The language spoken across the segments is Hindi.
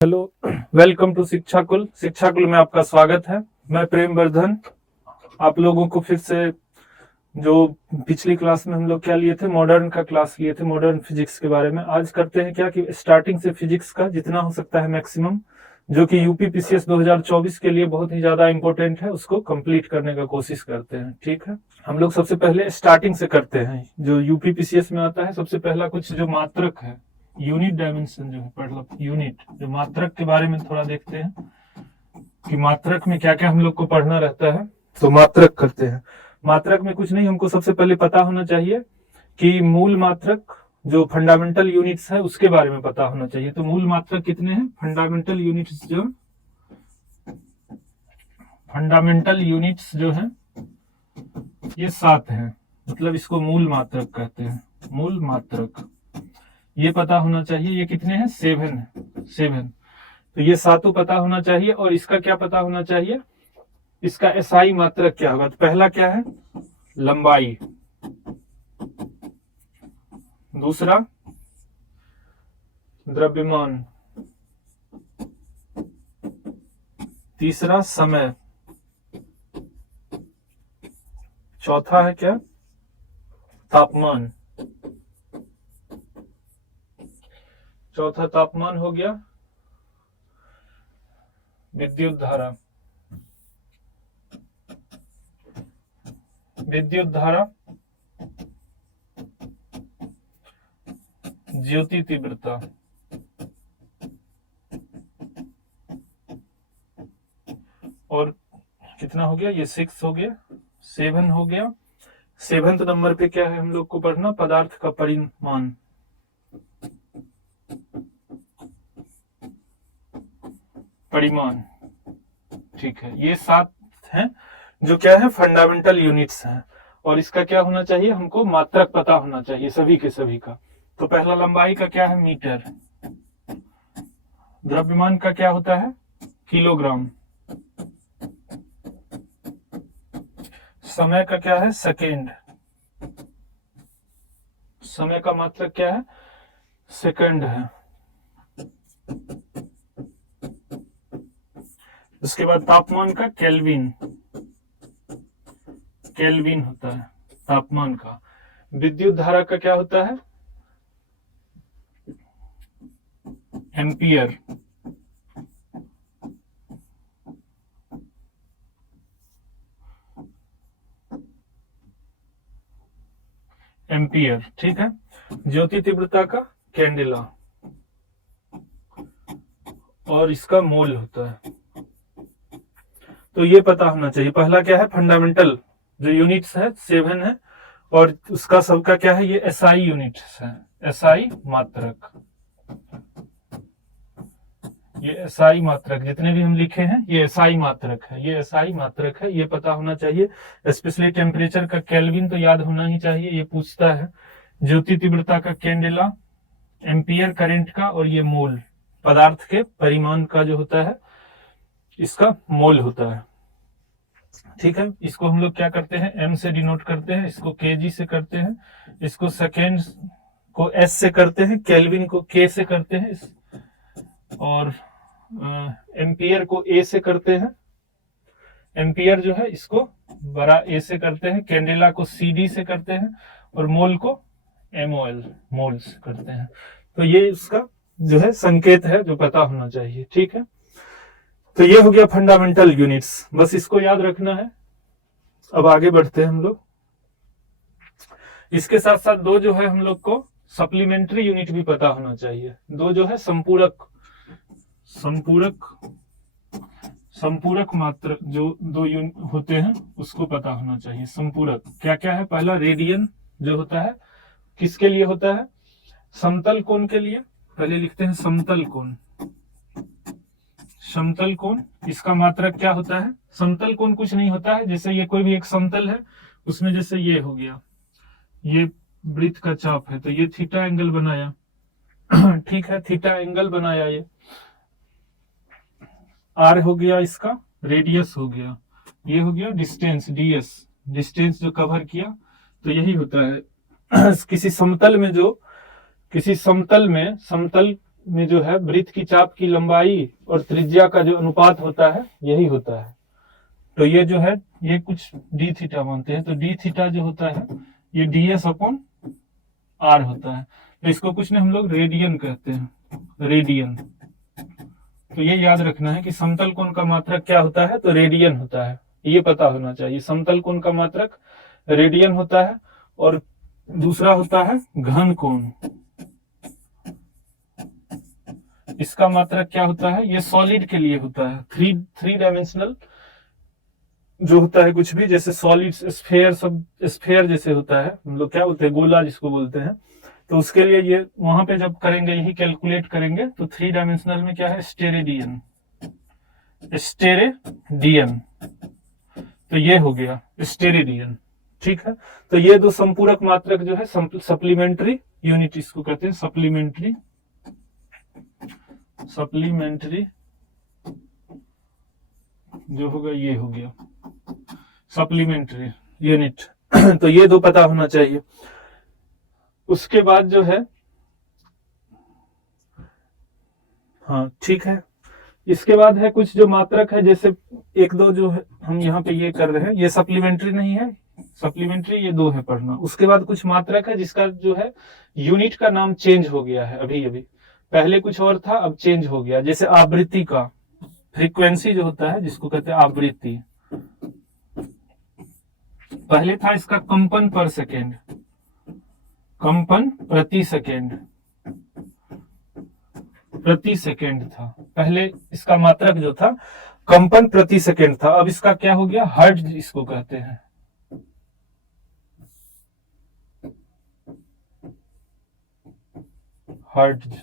हेलो, वेलकम टू शिक्षा कुल में आपका स्वागत है। मैं प्रेम वर्धन। आप लोगों को फिर से जो पिछली क्लास में हम लोग क्या लिए थे, मॉडर्न का क्लास लिए थे, मॉडर्न फिजिक्स के बारे में। आज करते हैं क्या कि स्टार्टिंग से फिजिक्स का जितना हो सकता है मैक्सिमम, जो कि यूपी पीसीएस 2024 के लिए बहुत ही ज्यादा इंपॉर्टेंट है, उसको कंप्लीट करने का कोशिश करते हैं। ठीक है, हम लोग सबसे पहले स्टार्टिंग से करते हैं। जो यूपी पीसीएस में आता है, सबसे पहला कुछ जो मात्रक है, यूनिट डायमेंशन जो है, मतलब यूनिट जो मात्रक के बारे में थोड़ा देखते हैं कि मात्रक में क्या क्या हम लोग को पढ़ना रहता है। तो मात्रक करते हैं। मात्रक में कुछ नहीं, हमको सबसे पहले पता होना चाहिए कि मूल मात्रक जो फंडामेंटल यूनिट्स है उसके बारे में पता होना चाहिए। तो मूल मात्रक कितने हैं? फंडामेंटल यूनिट्स जो है ये 7 हैं। मतलब इसको मूल मात्रक कहते हैं। मूल मात्रक ये पता होना चाहिए। ये कितने हैं? 7। तो ये 7 पता होना चाहिए। और इसका क्या पता होना चाहिए? इसका एसआई मात्रक क्या होगा? तो पहला क्या है? लंबाई। दूसरा द्रव्यमान। तीसरा समय। चौथा है क्या? तापमान। चौथा तापमान हो गया। विद्युत धारा। ज्योति तीव्रता। और कितना हो गया? ये 6 हो गया। 7 हो गया। 7वें नंबर पे क्या है हम लोग को पढ़ना? पदार्थ का परिमाण। ठीक है, ये 7 हैं जो क्या है? फंडामेंटल यूनिट्स हैं। और इसका क्या होना चाहिए? हमको मात्रक पता होना चाहिए सभी के सभी का। तो पहला लंबाई का क्या है? मीटर। द्रव्यमान का क्या होता है? किलोग्राम। समय का क्या है? सेकेंड। समय का मात्रक क्या है? सेकंड है। उसके बाद तापमान का केल्विन होता है तापमान का। विद्युत धारा का क्या होता है? एम्पियर। ठीक है। ज्योति तीव्रता का कैंडेला। और इसका मोल होता है। तो ये पता होना चाहिए। पहला क्या है? फंडामेंटल जो यूनिट्स है 7 है। और उसका सबका क्या है? ये एसआई यूनिट्स है। एसआई मात्रक। ये एसआई मात्रक जितने भी हम लिखे हैं ये एसआई मात्रक है। ये पता होना चाहिए। स्पेशली टेम्परेचर का केल्विन तो याद होना ही चाहिए, ये पूछता है। ज्योति तीव्रता का कैंडेला, एम्पियर करंट का, और ये मोल पदार्थ के परिमाण का जो होता है इसका मोल होता है। ठीक है, इसको हम लोग क्या करते हैं? एम से डिनोट करते हैं, इसको केजी से करते हैं, इसको सेकेंड को एस से करते हैं, केल्विन को के से करते हैं, और एम्पियर को ए से करते हैं। एम्पियर जो है इसको बड़ा ए से करते हैं, कैंडेला को सी डी से करते हैं, और मोल को एमओएल मोल्स करते हैं। तो ये इसका जो है संकेत है जो पता होना चाहिए। ठीक है, तो ये हो गया फंडामेंटल यूनिट्स, बस इसको याद रखना है। अब आगे बढ़ते हैं हम लोग। इसके साथ साथ दो जो है हम लोग को सप्लीमेंट्री यूनिट भी पता होना चाहिए। दो जो है संपूरक मात्रक जो दो यूनिट होते हैं उसको पता होना चाहिए। संपूरक क्या क्या है? पहला रेडियन जो होता है किसके लिए होता है? समतल कोण के लिए। पहले लिखते हैं समतल कोण। इसका मात्रक क्या होता है? समतल कोण कुछ नहीं होता है, जैसे ये कोई भी एक समतल है, उसमें जैसे ये हो गया, ये वृत्त का चाप है, तो ये थीटा एंगल बनाया। ठीक है, थीटा एंगल बनाया। ये आर हो गया, इसका रेडियस हो गया, ये हो गया डिस्टेंस डीएस, डिस्टेंस जो कवर किया। तो यही होता है किसी समतल में में जो है वृत्त की चाप की लंबाई और त्रिज्या का जो अनुपात होता है यही होता है। तो ये जो है ये कुछ डी थीटा मानते हैं, तो डी थीटा जो होता है ये ds अपॉन r होता है। तो इसको कुछ नहीं हम लोग रेडियन कहते हैं, रेडियन। तो ये याद रखना है कि समतल कोण का मात्रक क्या होता है, तो रेडियन होता है, ये पता होना चाहिए। समतल कोण का मात्रक रेडियन होता है। और दूसरा होता है घन कोण, इसका मात्रक क्या होता है, ये सॉलिड के लिए होता है। थ्री डायमेंशनल जो होता है कुछ भी, जैसे सॉलिड स्फेयर, सब स्फेयर जैसे होता है, हम लोग क्या बोलते हैं, गोला जिसको बोलते हैं, तो उसके लिए ये वहां पे जब करेंगे यही कैलकुलेट करेंगे। तो 3 डायमेंशनल में क्या है, स्टेरेडियन, स्टेरेडियन, तो ये हो गया स्टेरेडियन। ठीक है, तो ये दो संपूरक मात्रक जो है, सप्लीमेंट्री यूनिट इसको कहते हैं, सप्लीमेंट्री जो होगा ये हो गया सप्लीमेंट्री यूनिट। तो ये दो पता होना चाहिए। उसके बाद जो है, हाँ ठीक है, इसके बाद है कुछ जो मात्रक है, जैसे एक दो जो है हम यहाँ पे ये कर रहे हैं, ये सप्लीमेंट्री नहीं है, सप्लीमेंट्री ये दो है पढ़ना। उसके बाद कुछ मात्रक है जिसका जो है यूनिट का नाम चेंज हो गया है अभी अभी, पहले कुछ और था अब चेंज हो गया। जैसे आवृत्ति का फ्रीक्वेंसी जो होता है जिसको कहते हैं आवृत्ति, पहले था इसका कंपन पर सेकेंड, कंपन प्रति सेकेंड, प्रति सेकेंड था पहले इसका मात्रक जो था, कंपन प्रति सेकेंड था। अब इसका क्या हो गया, हर्ट्ज इसको कहते हैं। हर्ट्ज,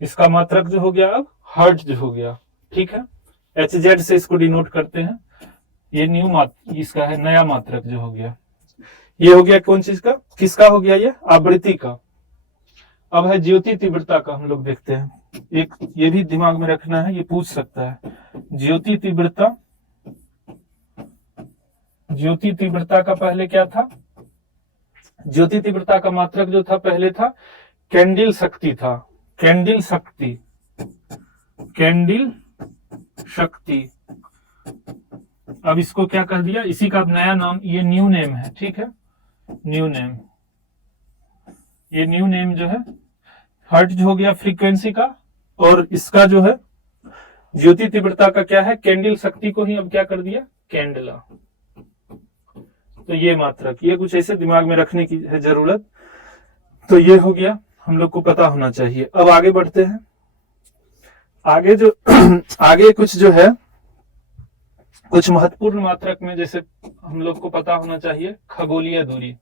इसका मात्रक जो हो गया अब हर्ट्ज हो गया। ठीक है, HZ से इसको डिनोट करते हैं। ये इसका है नया मात्रक जो हो गया। ये हो गया कौन चीज का, किसका हो गया, ये आवृत्ति का। अब है ज्योति तीव्रता का, हम लोग देखते हैं। एक ये भी दिमाग में रखना है, ये पूछ सकता है। ज्योति तीव्रता, ज्योति तीव्रता का पहले क्या था, ज्योति तीव्रता का मात्रक जो था पहले था कैंडिल शक्ति था, कैंडिल शक्ति, कैंडिल शक्ति। अब इसको क्या कर दिया, इसी का नया नाम, ये न्यू नेम है। ठीक है, न्यू नेम, ये न्यू नेम जो है हर्ट्ज हो गया फ्रीक्वेंसी का, और इसका जो है ज्योति तीव्रता का क्या है, कैंडिल शक्ति को ही अब क्या कर दिया, कैंडला। तो ये मात्रक, ये कुछ ऐसे दिमाग में रखने की है जरूरत। तो ये हो गया, हम लोग को पता होना चाहिए। अब आगे बढ़ते हैं। आगे जो आगे कुछ जो है कुछ महत्वपूर्ण मात्रक में, जैसे हम लोग को पता होना चाहिए खगोलीय दूरी,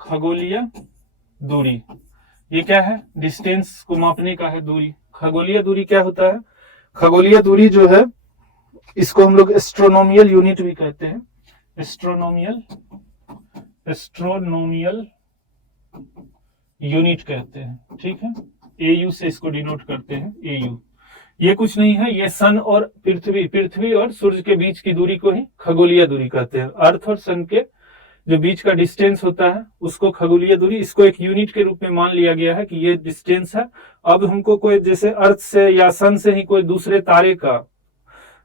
खगोलीय दूरी ये क्या है, डिस्टेंस को मापने का है दूरी। खगोलीय दूरी क्या होता है, खगोलीय दूरी जो है इसको हम लोग एस्ट्रोनॉमियल यूनिट भी कहते हैं, एस्ट्रोनॉमियल, एस्ट्रोनॉमियल यूनिट कहते हैं। ठीक है, AU से इसको डिनोट करते हैं, AU। ये कुछ नहीं है, ये सन और पृथ्वी, पृथ्वी और सूर्य के बीच की दूरी को ही खगोलीय दूरी कहते हैं। अर्थ और सन के जो बीच का डिस्टेंस होता है उसको खगोलीय दूरी, इसको एक यूनिट के रूप में मान लिया गया है कि ये डिस्टेंस है। अब हमको कोई जैसे अर्थ से या सन से ही कोई दूसरे तारे का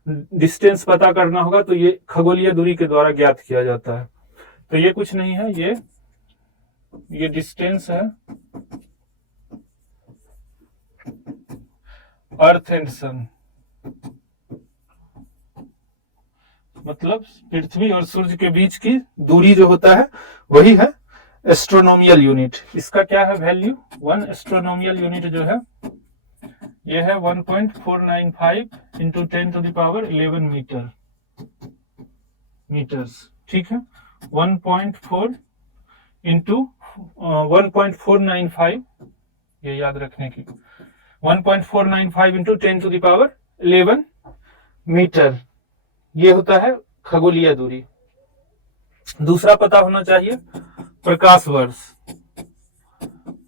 डिस्टेंस पता करना होगा तो ये खगोलीय दूरी के द्वारा ज्ञात किया जाता है। तो ये कुछ नहीं है, ये डिस्टेंस है अर्थ एंड सन, मतलब पृथ्वी और सूर्य के बीच की दूरी जो होता है वही है एस्ट्रोनॉमियल यूनिट। इसका क्या है वैल्यू, 1 एस्ट्रोनॉमियल यूनिट जो है ये है 1.495 into 10 to the power 11 metre, metres. ठीक है, 1.4 इंटू 1.495, ये याद रखने की, 1.495 into 10 to the power 11 metre, ये होता है खगोलीय दूरी। दूसरा पता होना चाहिए प्रकाश वर्ष,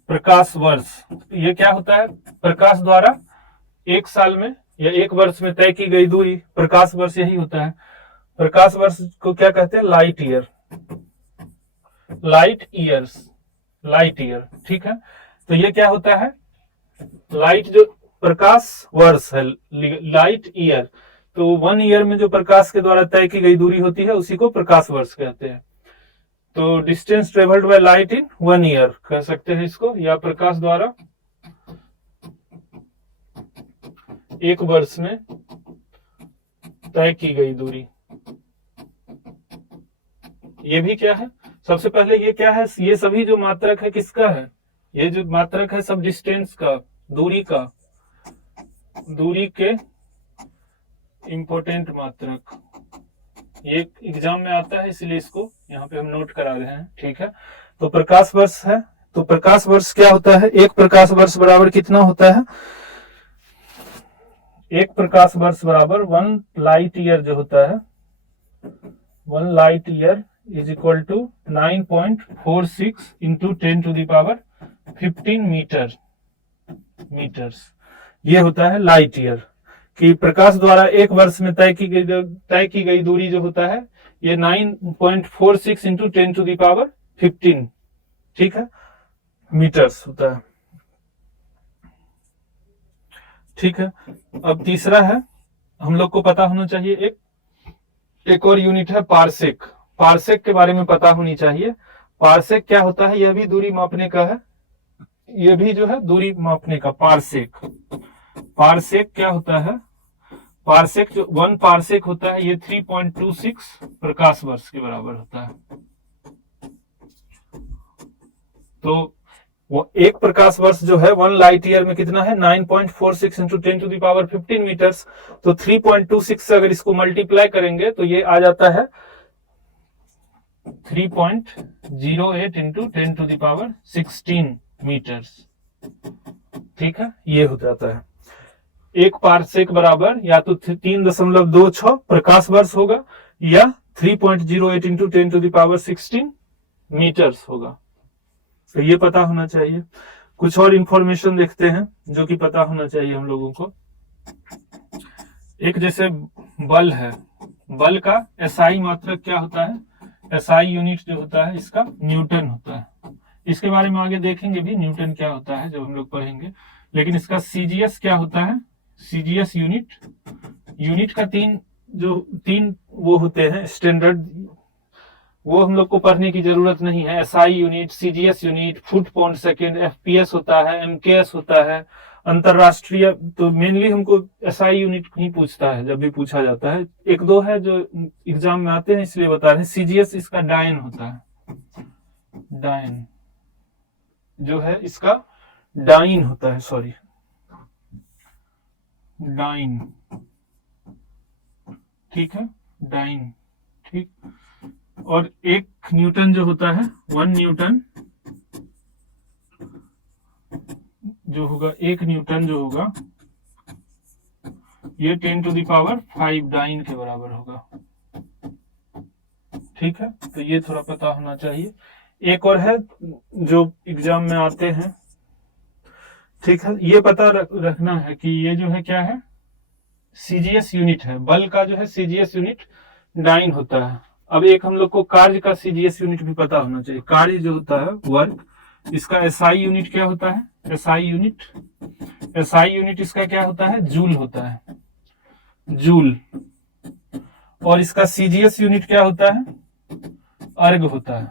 प्रकाश वर्ष ये क्या होता है, प्रकाश द्वारा एक साल में या एक वर्ष में तय की गई दूरी, प्रकाश वर्ष यही होता है। प्रकाश वर्ष को क्या कहते हैं, light year, light years, light year. ठीक है, तो ये क्या होता है लाइट जो प्रकाश वर्ष है, लाइट ईयर, तो 1 ईयर में जो प्रकाश के द्वारा तय की गई दूरी होती है उसी को प्रकाश वर्ष कहते हैं। तो distance travelled by light in 1 year कह सकते हैं इसको, या प्रकाश द्वारा एक वर्ष में तय की गई दूरी। ये भी क्या है, सबसे पहले ये क्या है, ये सभी जो मात्रक है किसका है, ये जो मात्रक है सब डिस्टेंस का, दूरी का, दूरी के इंपॉर्टेंट मात्रक, ये एग्जाम में आता है इसलिए इसको यहाँ पे हम नोट करा रहे हैं। ठीक है, तो प्रकाश वर्ष है, तो प्रकाश वर्ष क्या होता है, एक प्रकाश वर्ष बराबर कितना होता है, एक प्रकाश वर्ष बराबर 1 लाइट ईयर जो होता है, 1 light year is equal to 9.46 into 10 to the power 15 metres, ये होता है लाइट ईयर। कि प्रकाश द्वारा एक वर्ष में तय की गई दूरी जो होता है ये 9.46 इंटू 10 टू द पावर 15, ठीक है, मीटर्स होता है। ठीक है, अब तीसरा है, हम लोग को पता होना चाहिए एक और यूनिट है पारसेक। पारसेक के बारे में पता होनी चाहिए। पारसेक क्या होता है, यह भी दूरी मापने का है, यह भी जो है दूरी मापने का। पारसेक, पारसेक क्या होता है, पारसेक जो 1 पारसेक होता है ये 3.26 प्रकाश वर्ष के बराबर होता है। तो वो एक प्रकाश वर्ष जो है 1 लाइट ईयर में कितना है, 9.46 into 10 to the power 15 metres. तो 3.26 से अगर इसको मल्टीप्लाई करेंगे तो ये आ जाता है 3.08 into 10 to the power 16 metres. ठीक है, ये हो जाता है। एक पारसेक बराबर या तो 3.26 प्रकाश वर्ष होगा या 3.08 into 10 to the power 16 metres होगा। तो ये पता होना चाहिए। कुछ और इंफॉर्मेशन देखते हैं जो कि पता होना चाहिए हम लोगों को। एक जैसे बल है, बल का एसआई मात्रक क्या होता है, एसआई यूनिट जो होता है इसका न्यूटन होता है। इसके बारे में आगे देखेंगे भी न्यूटन क्या होता है जब हम लोग पढ़ेंगे। लेकिन इसका सीजीएस क्या होता है, सीजीएस यूनिट, यूनिट का तीन वो होते हैं स्टैंडर्ड, वो हम लोग को पढ़ने की जरूरत नहीं है। SI unit, CGS unit, foot pound second, FPS होता है, एमकेएस होता है, अंतरराष्ट्रीय। तो मेनली हमको एसआई यूनिट ही पूछता है जब भी पूछा जाता है। एक दो है जो एग्जाम में आते हैं इसलिए बता रहे हैं। सीजीएस इसका डायन होता है, डायन जो है इसका डाइन होता है, सॉरी डाइन, ठीक है, डाइन, ठीक। और एक न्यूटन जो होता है, 1 न्यूटन जो होगा, एक न्यूटन जो होगा ये 10 टू द पावर 5 डाइन के बराबर होगा। ठीक है, तो ये थोड़ा पता होना चाहिए। एक और है जो एग्जाम में आते हैं, ठीक है, ये पता रखना है कि ये जो है क्या है, सीजीएस यूनिट है। बल का जो है सीजीएस यूनिट डाइन होता है। अब एक हम लोग को कार्य का सीजीएस यूनिट भी पता होना चाहिए। कार्य जो होता है वर्क, इसका एसआई यूनिट क्या होता है, एसआई यूनिट, एसआई यूनिट इसका क्या होता है, जूल होता है, जूल। और इसका सीजीएस यूनिट क्या होता है, अर्ग होता है,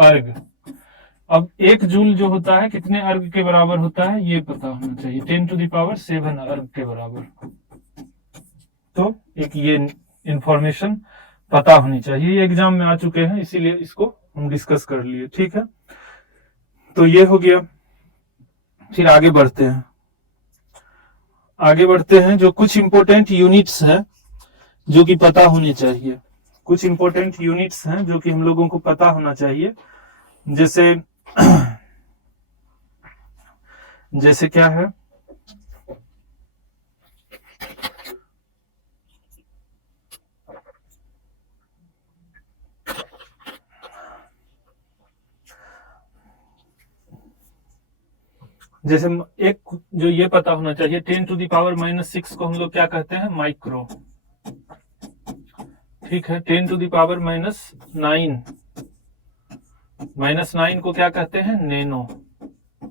अर्ग। अब एक जूल जो होता है कितने अर्ग के बराबर होता है ये पता होना चाहिए, 10 टू द पावर 7 अर्ग के बराबर। तो एक ये इंफॉर्मेशन पता होनी चाहिए, ये एग्जाम में आ चुके हैं इसीलिए इसको हम डिस्कस कर लिए। ठीक है, तो ये हो गया। फिर आगे बढ़ते हैं, आगे बढ़ते हैं। जो कुछ इंपॉर्टेंट यूनिट्स हैं जो कि पता होने चाहिए, कुछ इंपॉर्टेंट यूनिट्स हैं जो कि हम लोगों को पता होना चाहिए। जैसे जैसे क्या है, जैसे एक जो ये पता होना चाहिए, 10 टू द पावर -6 को हम लोग क्या कहते हैं, माइक्रो। ठीक है, 10 टू द पावर -9 को क्या कहते हैं, नैनो।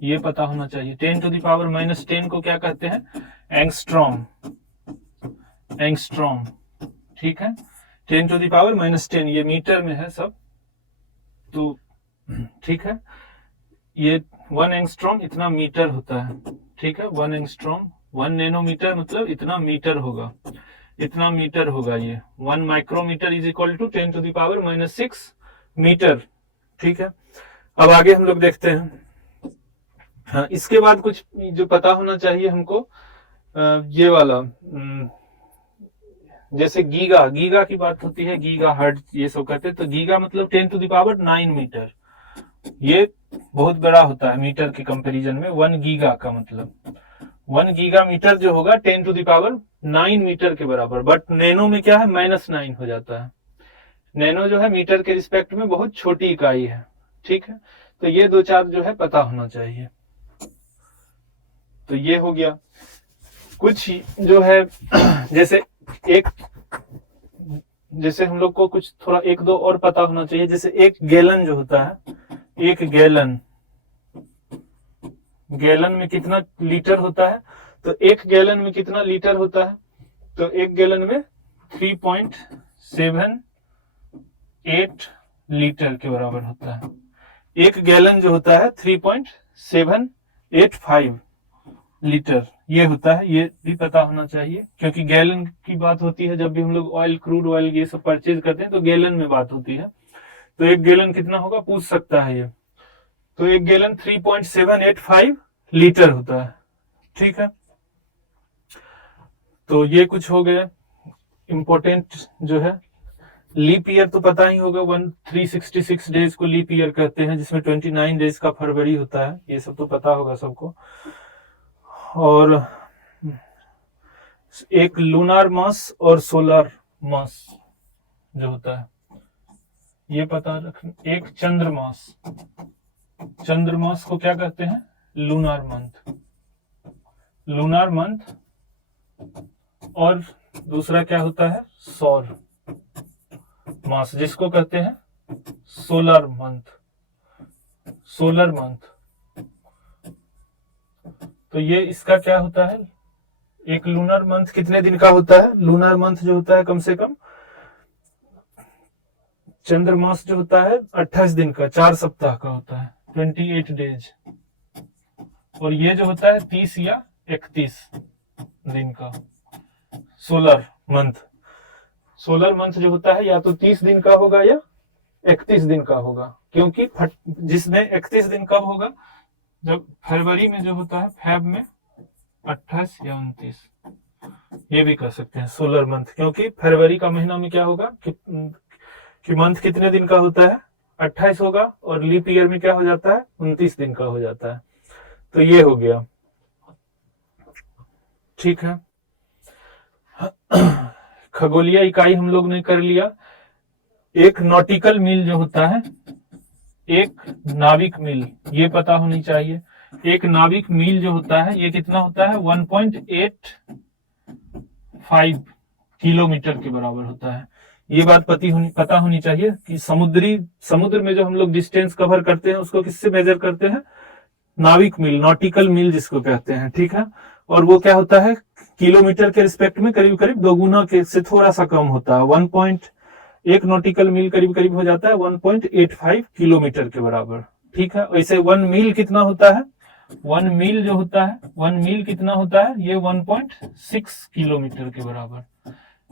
ये पता होना चाहिए। 10⁻⁻10 को क्या कहते हैं? एंगस्ट्रॉम। एंगस्ट्रॉम, ठीक है। 10⁻⁻10 ये मीटर में है सब, तो ठीक है। ये 1 एंगस्ट्रॉम इतना मीटर होता है, ठीक है। 1 एंगस्ट्रॉम 1 नैनोमीटर मतलब इतना मीटर होगा, इतना मीटर होगा ये। 1 micrometre is equal to 10⁻⁻6 metre, ठीक है। अब आगे हम लोग देखते हैं। हाँ, इसके बाद कुछ जो पता होना चाहिए हमको, ये वाला, जैसे गीगा की बात होती है, गीगा हर्ट्ज ये सब कहते हैं, तो गीगा मतलब 10⁹ मीटर। ये बहुत बड़ा होता है मीटर के कंपैरिजन में। 1 गीगा का मतलब 1 गीगा मीटर जो होगा 10⁹ मीटर के बराबर। बट नैनो में क्या है, -9 हो जाता है। नैनो जो है मीटर के रिस्पेक्ट में बहुत छोटी इकाई है, ठीक है। तो ये 2-4 जो है पता होना चाहिए। तो ये हो गया कुछ जो है जैसे हम लोग को कुछ थोड़ा 1-2 और पता होना चाहिए। जैसे 1 गैलन जो होता है, 1 गैलन में कितना लीटर होता है? तो 1 गैलन में कितना लीटर होता है? तो 1 गैलन में 3.78 लीटर के बराबर होता है। 1 गैलन जो होता है 3.785 लीटर ये होता है। ये भी पता होना चाहिए, क्योंकि गैलन की बात होती है जब भी हम लोग ऑयल, क्रूड ऑयल ये सब परचेज करते हैं तो गैलन में बात होती है। तो 1 गैलन कितना होगा पूछ सकता है ये। तो 1 गैलन 3.785 लीटर होता है, ठीक है। तो ये कुछ हो गया इंपॉर्टेंट जो है। लीप ईयर तो पता ही होगा, 366 डेज को लीप ईयर कहते हैं, जिसमें 29 डेज का फरवरी होता है। ये सब तो पता होगा सबको। और एक लूनार मास और सोलर मास जो होता है ये पता रखना। एक चंद्रमास को क्या कहते हैं? Lunar month. और दूसरा क्या होता है? सौर मास, जिसको कहते हैं सोलर मंथ। तो ये इसका क्या होता है? एक लूनर मंथ कितने दिन का होता है? लूनर मंथ जो होता है कम से कम, चंद्रमास जो होता है 28 दिन का, 4 सप्ताह का होता है, 28 डेज। और ये जो होता है 30 या 31 दिन का सोलर मंथ जो होता है या तो 30 दिन का होगा या 31 दिन का होगा। क्योंकि जिसमें 31 दिन कब होगा? जब फरवरी में जो होता है, फेब में 28 या 29, ये भी कह सकते हैं सोलर मंथ। क्योंकि फरवरी का महीना में क्या होगा कि मंथ कितने दिन का होता है? 28 होगा। और लीप ईयर में क्या हो जाता है? 29 दिन का हो जाता है। तो ये हो गया, ठीक है। खगोलीय इकाई हम लोग ने कर लिया। एक नॉटिकल मील जो होता है, एक नाविक मील, ये पता होनी चाहिए। एक नाविक मील जो होता है ये कितना होता है? 1.85 किलोमीटर के बराबर होता है। ये बात पता होनी चाहिए कि समुद्र में जो हम लोग डिस्टेंस कवर करते हैं उसको किससे मेजर करते हैं? नाविक मील, नॉटिकल मील जिसको कहते हैं, ठीक है। और वो क्या होता है? किलोमीटर के रिस्पेक्ट में करीब करीब 2 गुना के से थोड़ा सा कम होता है। 1 नॉटिकल मील करीब करीब हो जाता है 1.85 किलोमीटर के बराबर, ठीक है। वैसे 1 मील कितना होता है? 1 मील जो होता है, 1 मील कितना होता है? ये 1.6 किलोमीटर के बराबर।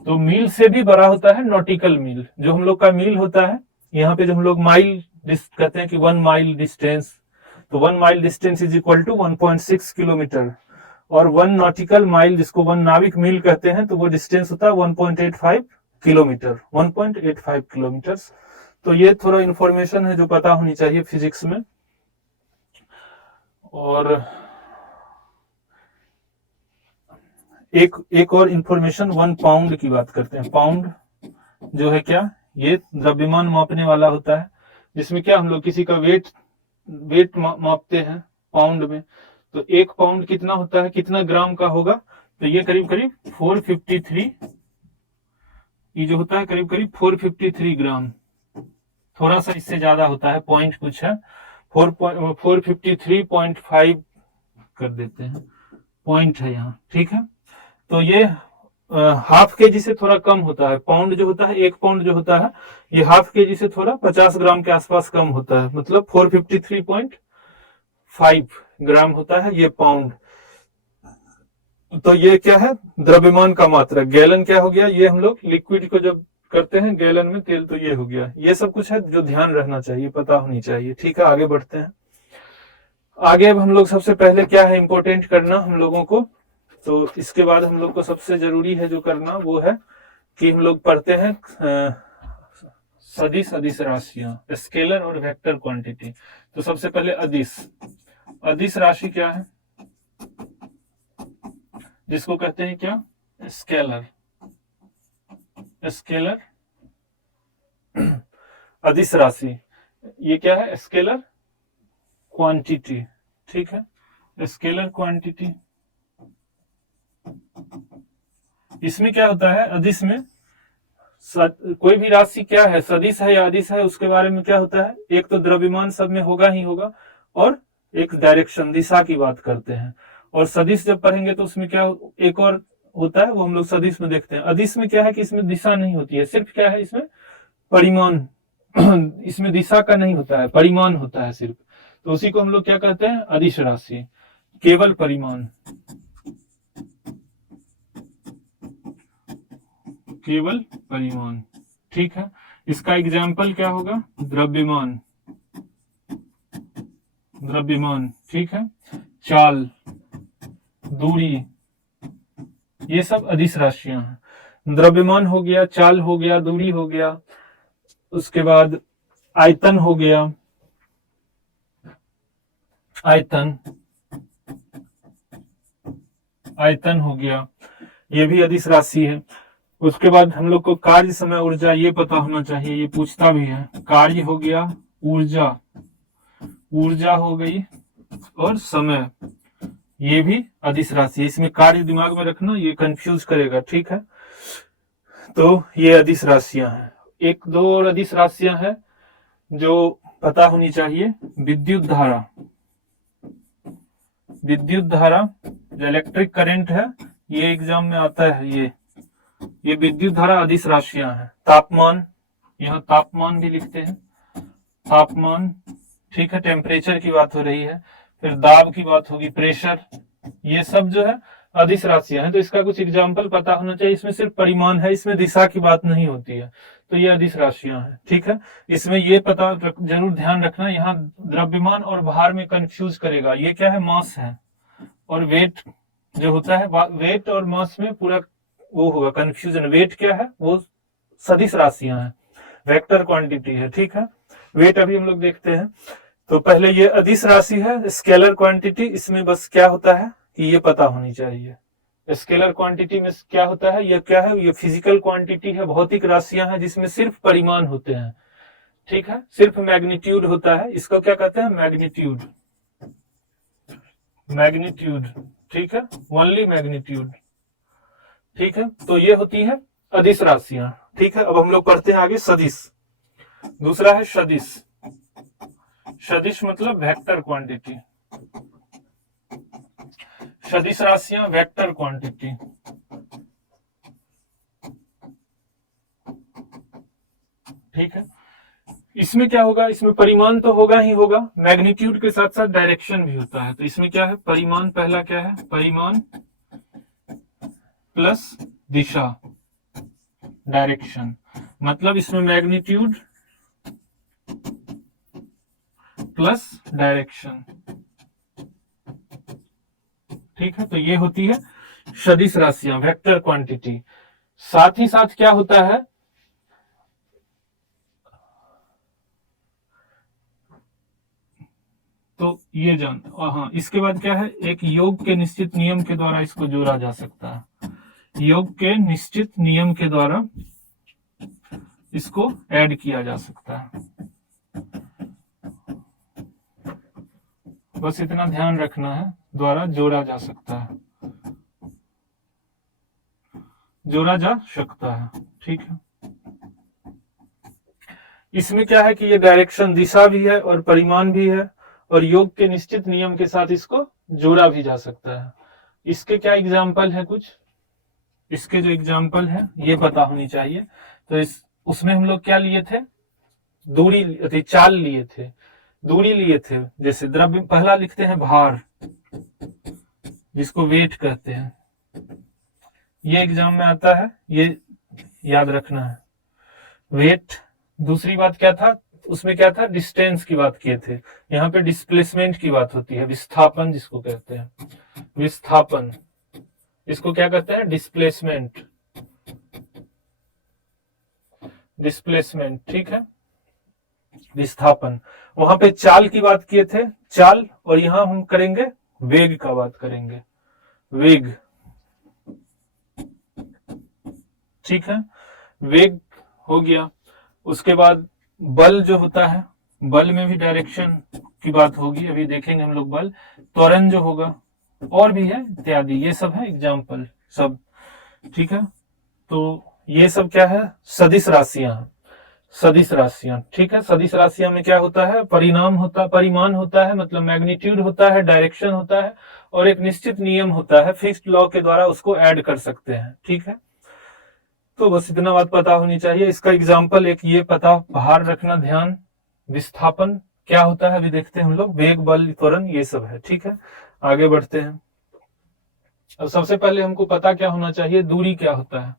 तो मील से भी बड़ा होता है नॉटिकल मील। जो हम लोग का मील होता है, यहाँ पे जो हम लोग माइल कहते हैं कि 1 माइल डिस्टेंस, तो 1 mile distance is equal to 1.6 kilometre. और 1 नॉटिकल माइल, जिसको 1 नाविक मील कहते हैं, तो वो डिस्टेंस होता है 1.85 किलोमीटर, 1.85 किलोमीटर। तो ये थोड़ा इंफॉर्मेशन है जो पता होनी चाहिए फिजिक्स में। और एक और इंफॉर्मेशन, 1 पाउंड की बात करते हैं। पाउंड जो है क्या? ये द्रव्यमान मापने वाला होता है, जिसमें क्या हम लोग किसी का वेट मापते हैं पाउंड में। तो 1 पाउंड कितना होता है? कितना ग्राम का होगा? तो ये करीब करीब 453, ये जो होता है करीब करीब 453 ग्राम। थोड़ा सा इससे ज्यादा होता है, पॉइंट कुछ है, 453.5 कर देते हैं, पॉइंट है यहाँ, ठीक है। तो ये हाफ केजी से थोड़ा कम होता है। पाउंड जो होता है, 1 पाउंड जो होता है, ये हाफ केजी से थोड़ा 50 ग्राम के आसपास कम होता है, मतलब 453.5 ग्राम होता है ये पाउंड। तो ये क्या है, द्रव्यमान का मात्रा। गैलन क्या हो गया, ये हम लोग लिक्विड को जब करते हैं गैलन में तेल, तो ये हो गया। ये सब कुछ है जो ध्यान रखना चाहिए, पता होनी चाहिए, ठीक है। आगे बढ़ते हैं। आगे अब हम लोग सबसे पहले क्या है इंपॉर्टेंट करना हम लोगों को, तो इसके बाद हम लोग को सबसे जरूरी है जो करना वो है कि हम लोग पढ़ते हैं सदिश अदिश राशियां, स्केलर और वेक्टर क्वांटिटी। तो सबसे पहले अदिश। अदिश राशि क्या है, जिसको कहते हैं क्या, स्केलर। स्केलर अदिश राशि, ये क्या है, स्केलर क्वांटिटी, ठीक है। स्केलर क्वांटिटी, इसमें क्या होता है, अदिश में कोई भी राशि क्या है, सदिश है या अदिश है, उसके बारे में क्या होता है, एक तो द्रव्यमान सब में होगा ही होगा, और एक डायरेक्शन दिशा की बात करते हैं। और सदिश जब पढ़ेंगे तो उसमें क्या एक और होता है, वो हम लोग सदिश में देखते हैं। अदिश में क्या है कि इसमें दिशा नहीं होती है, सिर्फ क्या है इसमें परिमाण इसमें दिशा का नहीं होता है, परिमाण होता है सिर्फ। तो उसी को हम लोग क्या कहते हैं, अदिश राशि, केवल परिमाण, केवल परिमाण, ठीक है। इसका एग्जाम्पल क्या होगा, द्रव्यमान, द्रव्यमान, ठीक है। चाल, दूरी, ये सब अदिश राशियां हैं। द्रव्यमान हो गया, चाल हो गया, दूरी हो गया, उसके बाद आयतन हो गया, आयतन, आयतन हो गया, ये भी अदिश राशि है। उसके बाद हम लोग को कार्य, समय, ऊर्जा ये पता होना चाहिए, ये पूछता भी है। कार्य हो गया, ऊर्जा, ऊर्जा हो गई, और समय, ये भी अदिश राशि है। इसमें कार्य दिमाग में रखना, ये कंफ्यूज करेगा, ठीक है। तो ये अदिश राशियां हैं। एक दो और अदिश राशियां हैं जो पता होनी चाहिए। विद्युत धारा, विद्युत धारा जो इलेक्ट्रिक करंट है, ये एग्जाम में आता है। ये विद्युत धारा अदिश राशियां हैं। तापमान, यहाँ तापमान भी लिखते हैं, तापमान, ठीक है। टेम्परेचर की बात हो रही है, फिर दाब की बात होगी, प्रेशर, ये सब जो है अदिश राशियां हैं। तो इसका कुछ एग्जाम्पल पता होना चाहिए। इसमें सिर्फ परिमाण है, इसमें दिशा की बात नहीं होती है, तो ये अदिश राशियां हैं, ठीक है। इसमें ये पता जरूर ध्यान रखना, यहाँ द्रव्यमान और भार में कंफ्यूज करेगा। ये क्या है, मास है, और वेट जो होता है, वेट और मास में पूरा वो होगा कंफ्यूजन। वेट क्या है, वो सदिश राशियां हैं, वेक्टर क्वांटिटी है, ठीक है। वेट अभी हम लोग देखते हैं। तो पहले ये अदिश राशि है, स्केलर क्वांटिटी। इसमें बस क्या होता है कि ये पता होनी चाहिए, स्केलर क्वांटिटी में क्या होता है, ये क्या है, ये फिजिकल क्वांटिटी है, भौतिक राशियां हैं जिसमें सिर्फ परिमाण होते हैं, ठीक है। सिर्फ मैग्नीट्यूड होता है, इसको क्या कहते हैं, मैग्नीट्यूड, मैग्नीट्यूड, ठीक है, ओनली मैग्नीट्यूड, ठीक है। तो ये होती है अदिश राशियां, ठीक है। अब हम लोग पढ़ते हैं आगे सदिश। दूसरा है सदिश। सदिश मतलब वेक्टर क्वांटिटी, सदिश राशियां वेक्टर क्वांटिटी, ठीक है। इसमें क्या होगा, इसमें परिमाण तो होगा ही होगा, मैग्नीट्यूड के साथ साथ डायरेक्शन भी होता है। तो इसमें क्या है, परिमाण, पहला क्या है, परिमाण प्लस दिशा, डायरेक्शन, मतलब इसमें मैग्नीट्यूड प्लस डायरेक्शन, ठीक है। तो ये होती है सदिश राशियां, वेक्टर क्वांटिटी। साथ ही साथ क्या होता है, तो ये जान, हाँ, इसके बाद क्या है, एक योग के निश्चित नियम के द्वारा इसको जोड़ा जा सकता है। योग के निश्चित नियम के द्वारा इसको ऐड किया जा सकता है। बस इतना ध्यान रखना है, द्वारा जोड़ा जा सकता है, जोड़ा जा सकता है, ठीक है। इसमें क्या है कि ये डायरेक्शन, दिशा भी है और परिमाण भी है, और योग के निश्चित नियम के साथ इसको जोड़ा भी जा सकता है। इसके क्या एग्जाम्पल है, कुछ इसके जो एग्जाम्पल है ये पता होनी चाहिए। तो उसमें हम लोग क्या लिए थे, दूरी चाल लिए थे, दूरी लिए थे। जैसे द्रव्य पहला लिखते हैं भार, जिसको वेट कहते हैं, ये एग्जाम में आता है, ये याद रखना है, वेट। दूसरी बात क्या था, उसमें क्या था, डिस्टेंस की बात किए थे। यहाँ पे डिस्प्लेसमेंट की बात होती है, विस्थापन जिसको कहते हैं, विस्थापन, इसको क्या कहते हैं, डिस्प्लेसमेंट, डिस्प्लेसमेंट, ठीक है, विस्थापन। वहां पे चाल की बात किए थे, चाल, और यहां हम करेंगे वेग का बात करेंगे, वेग, ठीक है, वेग हो गया। उसके बाद बल जो होता है, बल में भी डायरेक्शन की बात होगी, अभी देखेंगे हम लोग बल, त्वरण जो होगा, और भी है इत्यादि, ये सब है एग्जाम्पल सब, ठीक है। तो ये सब क्या है, सदिश राशियां, सदिश राशियां, ठीक है। सदिश राशियां में क्या होता है, परिमाण होता है, मतलब मैग्नीट्यूड होता है, डायरेक्शन होता है, और एक निश्चित नियम होता है, फिक्स्ड लॉ के द्वारा उसको ऐड कर सकते हैं, ठीक है। तो बस इतना बात पता होनी चाहिए। इसका एग्जाम्पल एक ये पता, भार रखना ध्यान, विस्थापन क्या होता है अभी देखते हैं हम लोग, वेग, बल, त्वरण, ये सब है, ठीक है। आगे बढ़ते हैं। अब सबसे पहले हमको पता क्या होना चाहिए, दूरी क्या होता है,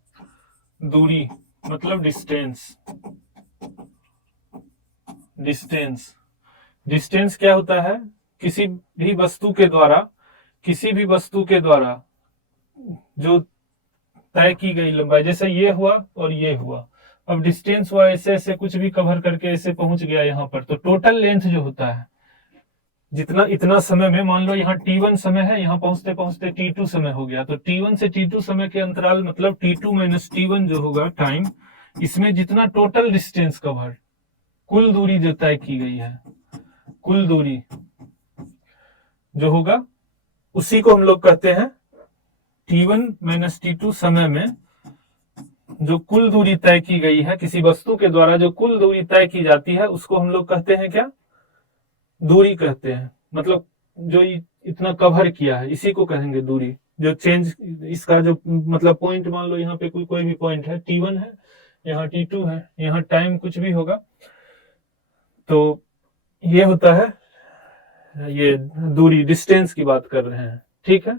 दूरी मतलब डिस्टेंस, डिस्टेंस, डिस्टेंस क्या होता है, किसी भी वस्तु के द्वारा, किसी भी वस्तु के द्वारा जो तय की गई लंबाई, जैसे ये हुआ और ये हुआ, अब डिस्टेंस हुआ, ऐसे ऐसे कुछ भी कवर करके ऐसे पहुंच गया यहाँ पर, तो टोटल लेंथ जो होता है, जितना इतना समय में, मान लो यहाँ T1 समय है, यहाँ पहुंचते पहुंचते T2 समय हो गया, तो T1 से T2 समय के अंतराल मतलब T2 माइनस T1 जो होगा टाइम, इसमें जितना टोटल डिस्टेंस कवर, कुल दूरी जो तय की गई है, कुल दूरी जो होगा, उसी को हम लोग कहते हैं T1 माइनस T2 समय में जो कुल दूरी तय की गई है, किसी वस्तु के द्वारा जो कुल दूरी तय की जाती है, उसको हम लोग कहते हैं क्या, दूरी कहते हैं। मतलब जो इतना कवर किया है, इसी को कहेंगे दूरी। जो चेंज, इसका जो मतलब पॉइंट, मान लो यहाँ पे कोई भी पॉइंट है, T1 है, यहाँ T2 है, यहाँ टाइम कुछ भी होगा, तो ये होता है, ये दूरी, डिस्टेंस की बात कर रहे हैं, ठीक है।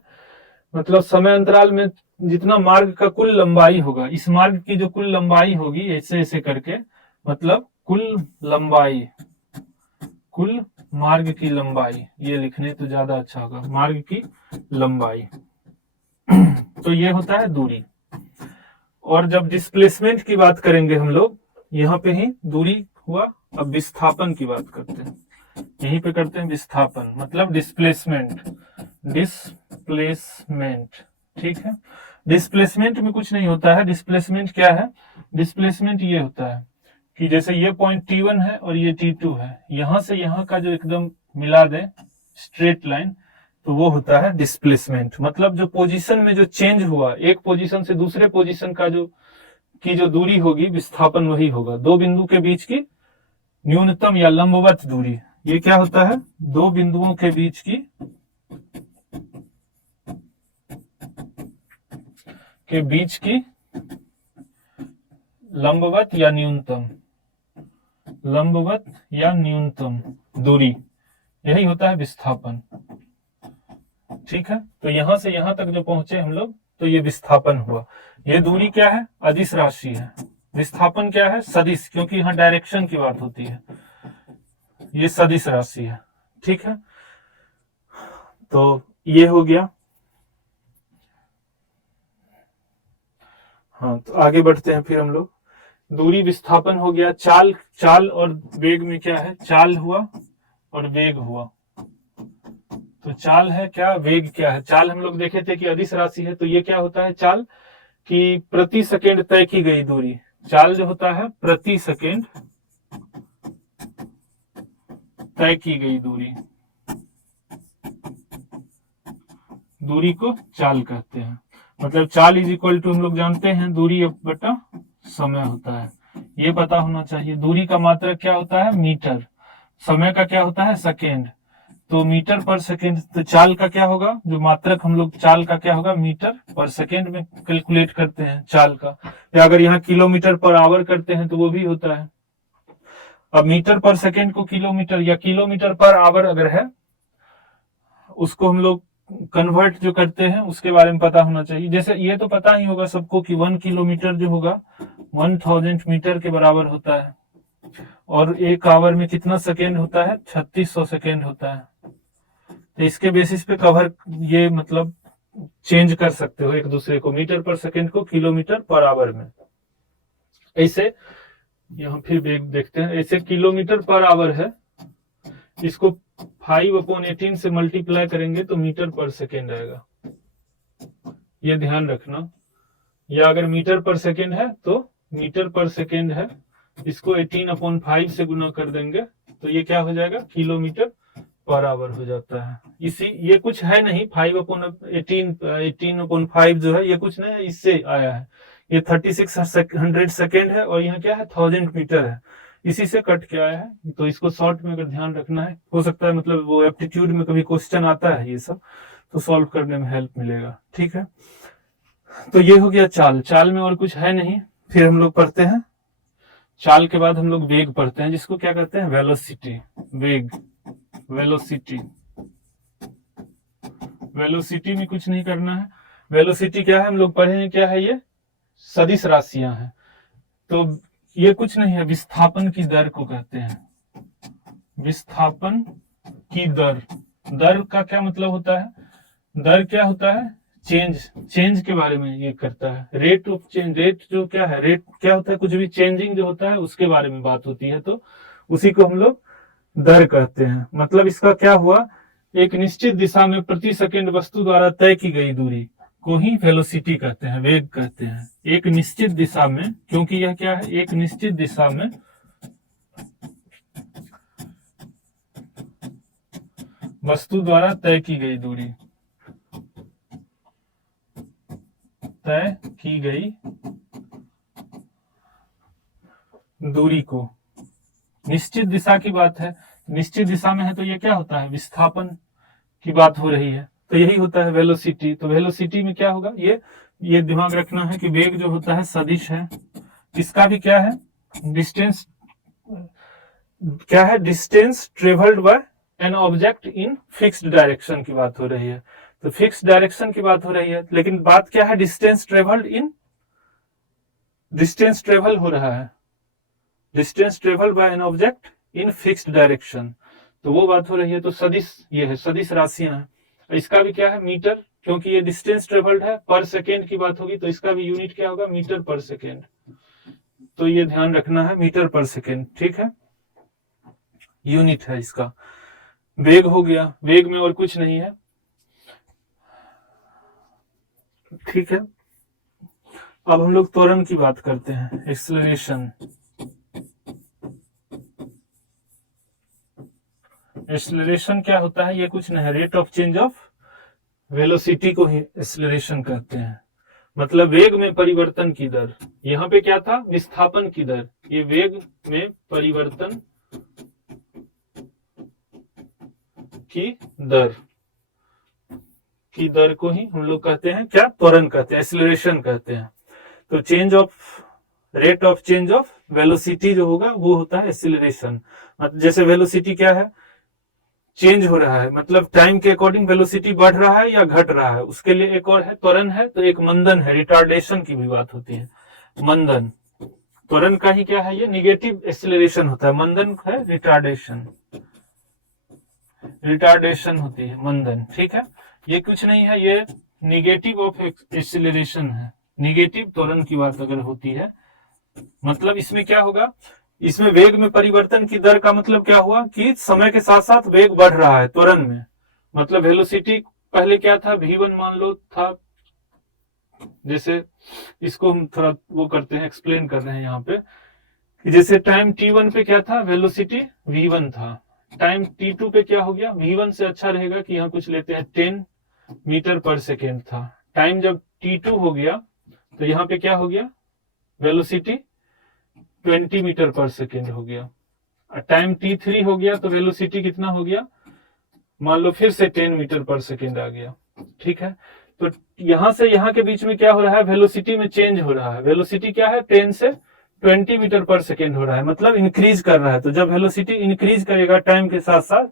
मतलब समय अंतराल में जितना मार्ग का कुल लंबाई होगा, इस मार्ग की जो कुल लंबाई होगी, ऐसे ऐसे करके, मतलब कुल लंबाई, कुल मार्ग की लंबाई, ये लिखने तो ज्यादा अच्छा होगा, मार्ग की लंबाई तो ये होता है दूरी। और जब डिस्प्लेसमेंट की बात करेंगे हम लोग, यहाँ पे ही दूरी हुआ, अब विस्थापन की बात करते हैं, यहीं पे करते हैं विस्थापन, मतलब डिस्प्लेसमेंट, डिस्प्लेसमेंट, ठीक है। डिस्प्लेसमेंट में कुछ नहीं होता है, डिस्प्लेसमेंट क्या है, डिस्प्लेसमेंट ये होता है कि जैसे ये पॉइंट T1 है और ये T2 है, यहां से यहां का जो एकदम मिला दे स्ट्रेट लाइन, तो वो होता है डिस्प्लेसमेंट। मतलब जो पोजीशन में जो चेंज हुआ, एक पोजीशन से दूसरे पोजीशन का जो दूरी होगी, विस्थापन वही होगा। दो बिंदु के बीच की न्यूनतम या लंबवत दूरी, ये क्या होता है, दो बिंदुओं के बीच की लंबवत या न्यूनतम, लंबवत या न्यूनतम दूरी, यही होता है विस्थापन, ठीक है। तो यहां से यहां तक जो पहुंचे हम लोग, तो ये विस्थापन हुआ। ये दूरी क्या है, अदिश राशि है। विस्थापन क्या है, सदिश, क्योंकि यहाँ डायरेक्शन की बात होती है, ये सदिश राशि है, ठीक है। तो ये हो गया। हाँ, तो आगे बढ़ते हैं फिर हम लोग। दूरी, विस्थापन हो गया। चाल, चाल और वेग में क्या है, चाल हुआ और वेग हुआ। तो चाल है क्या, वेग क्या है। चाल हम लोग देखे थे कि अदिश राशि है, तो ये क्या होता है चाल, कि प्रति सेकेंड तय की गई दूरी। चाल जो होता है प्रति सेकेंड तय की गई दूरी, दूरी को चाल कहते हैं। मतलब चाल इज इक्वल टू, हम लोग जानते हैं दूरी बटा समय होता है, ये पता होना चाहिए। दूरी का मात्रक क्या होता है, मीटर, समय का क्या होता है, सेकेंड। तो मीटर पर सेकेंड, तो चाल का क्या होगा, जो मात्रक हम लोग चाल का क्या होगा, मीटर पर सेकेंड में कैलकुलेट करते हैं चाल का, या अगर यहाँ किलोमीटर पर आवर करते हैं तो वो भी होता है। अब मीटर पर सेकेंड को किलोमीटर या किलोमीटर पर आवर अगर है, उसको हम लोग कन्वर्ट जो करते हैं उसके बारे में पता होना चाहिए। जैसे ये तो पता ही होगा सबको कि 1 किलोमीटर जो होगा 1000 मीटर के बराबर होता है, और एक आवर में कितना सेकेंड होता है, 3600 सेकेंड होता है। तो इसके बेसिस पे कवर ये मतलब चेंज कर सकते हो एक दूसरे को, मीटर पर सेकेंड को किलोमीटर पर आवर में। ऐसे यहाँ फिर देखते हैं, ऐसे किलोमीटर पर आवर है, इसको 5/18 से मल्टीप्लाई करेंगे तो मीटर पर सेकेंड आएगा, ये ध्यान रखना। या अगर मीटर पर सेकेंड है तो मीटर पर सेकेंड है, इसको 18/5 से गुना कर देंगे तो ये क्या हो जाएगा, किलोमीटर पर आवर हो जाता है। ये कुछ है नहीं, 5/18 जो है ये कुछ नहीं है, इससे आया है। ये 3600 सेकेंड है और यहाँ क्या है, 1000 मीटर है, इसी से कट के आया है। तो इसको शॉर्ट में अगर ध्यान रखना है, हो सकता है मतलब वो एप्टीट्यूड में कभी क्वेश्चन आता है ये सब, तो सॉल्व करने में हेल्प मिलेगा। ठीक है, तो ये हो गया चाल। चाल में और कुछ है नहीं। फिर हम लोग पढ़ते हैं, चाल के बाद हम लोग वेग पढ़ते हैं, जिसको क्या कहते हैं, वेलोसिटी। वेग, वेलोसिटी। वेलोसिटी में कुछ नहीं करना है। वेलोसिटी क्या है, हम लोग पढ़े हैं, क्या है ये, सदिश राशियां हैं। तो ये कुछ नहीं है, विस्थापन की दर को कहते हैं, विस्थापन की दर। दर का क्या मतलब होता है, दर क्या होता है, चेंज के बारे में ये करता है। रेट ऑफ चेंज, रेट जो क्या है, रेट क्या होता है, कुछ भी चेंजिंग जो होता है उसके बारे में बात होती है, तो उसी को हम लोग दर कहते हैं। मतलब इसका क्या हुआ, एक निश्चित दिशा में प्रति सेकंड वस्तु द्वारा तय की गई दूरी को ही वेलोसिटी कहते हैं, वेग कहते हैं। एक निश्चित दिशा में, क्योंकि यह क्या है, एक निश्चित दिशा में वस्तु द्वारा तय की गई दूरी, तय की गई दूरी को, निश्चित दिशा की बात है, निश्चित दिशा में है तो ये क्या होता है, विस्थापन की बात हो रही है, तो यही होता है वेलोसिटी। तो वेलोसिटी में क्या होगा, ये दिमाग रखना है कि वेग जो होता है सदिश है, इसका भी क्या है, डिस्टेंस, क्या है, distance travelled by an object in fixed direction की बात हो रही है। तो फिक्स्ड डायरेक्शन की बात हो रही है, लेकिन बात क्या है, distance travelled in, distance travel हो रहा है, distance travel by an object in fixed direction, तो वो बात हो रही है। तो सदिश ये है, सदिश राशियां हैं। इसका भी क्या है, मीटर, क्योंकि ये डिस्टेंस ट्रेवल्ड है, पर सेकेंड की बात होगी तो इसका भी यूनिट क्या होगा, मीटर पर सेकेंड। तो ये ध्यान रखना है, मीटर पर सेकेंड, ठीक है, यूनिट है इसका। वेग हो गया, वेग में और कुछ नहीं है, ठीक है। अब हम लोग त्वरण की बात करते हैं, एक्सेलरेशन। एक्सेलरेशन क्या होता है, ये कुछ नहीं है, rate of change of velocity को ही एक्सेलरेशन कहते हैं। मतलब वेग में परिवर्तन की दर। यहाँ पे क्या था, विस्थापन की दर, ये वेग में परिवर्तन की दर को ही हम लोग कहते हैं क्या, त्वरण कहते हैं, एक्सेलरेशन कहते हैं। तो change of, rate of change of velocity जो होगा वो होता है एक्सेलरेशन। मतलब जैसे वेलोसिटी क्या है, चेंज हो रहा है, मतलब टाइम के अकॉर्डिंग वेलोसिटी बढ़ रहा है या घट रहा है, उसके लिए एक और है त्वरण है, तो एक मंदन है, रिटार्डेशन की भी बात होती है, मंदन। त्वरण का ही क्या है, ये निगेटिव एक्सेलरेशन होता है, मंदन है रिटार्डेशन, रिटार्डेशन होती है मंदन, ठीक है। ये कुछ नहीं है, ये निगेटिव ऑफ एक्सेलरेशन है, निगेटिव त्वरण की बात अगर होती है, मतलब इसमें क्या होगा, इसमें वेग में परिवर्तन की दर का मतलब क्या हुआ कि समय के साथ साथ वेग बढ़ रहा है त्वरण में। मतलब वेलोसिटी पहले क्या था, v1 मान लो था, जैसे इसको हम थोड़ा वो करते हैं, एक्सप्लेन कर रहे हैं यहाँ पे, कि जैसे टाइम t1 पे क्या था, वेलोसिटी v1 था, टाइम t2 पे क्या हो गया, v1 से अच्छा रहेगा कि यहाँ कुछ लेते हैं 10 मीटर पर सेकेंड था। टाइम जब t2 हो गया तो यहाँ पे क्या हो गया, वेलोसिटी 20 मीटर पर सेकेंड हो गया। टाइम t3 हो गया तो वेलोसिटी कितना हो गया, मान लो फिर से 10 मीटर पर सेकेंड आ गया, ठीक है। तो यहां से यहां के बीच में क्या हो रहा है, वेलोसिटी में चेंज हो रहा है। वेलोसिटी क्या है, 10 से 20 मीटर पर सेकेंड हो रहा है, मतलब इंक्रीज कर रहा है। तो जब वेलोसिटी इंक्रीज करेगा टाइम के साथ साथ,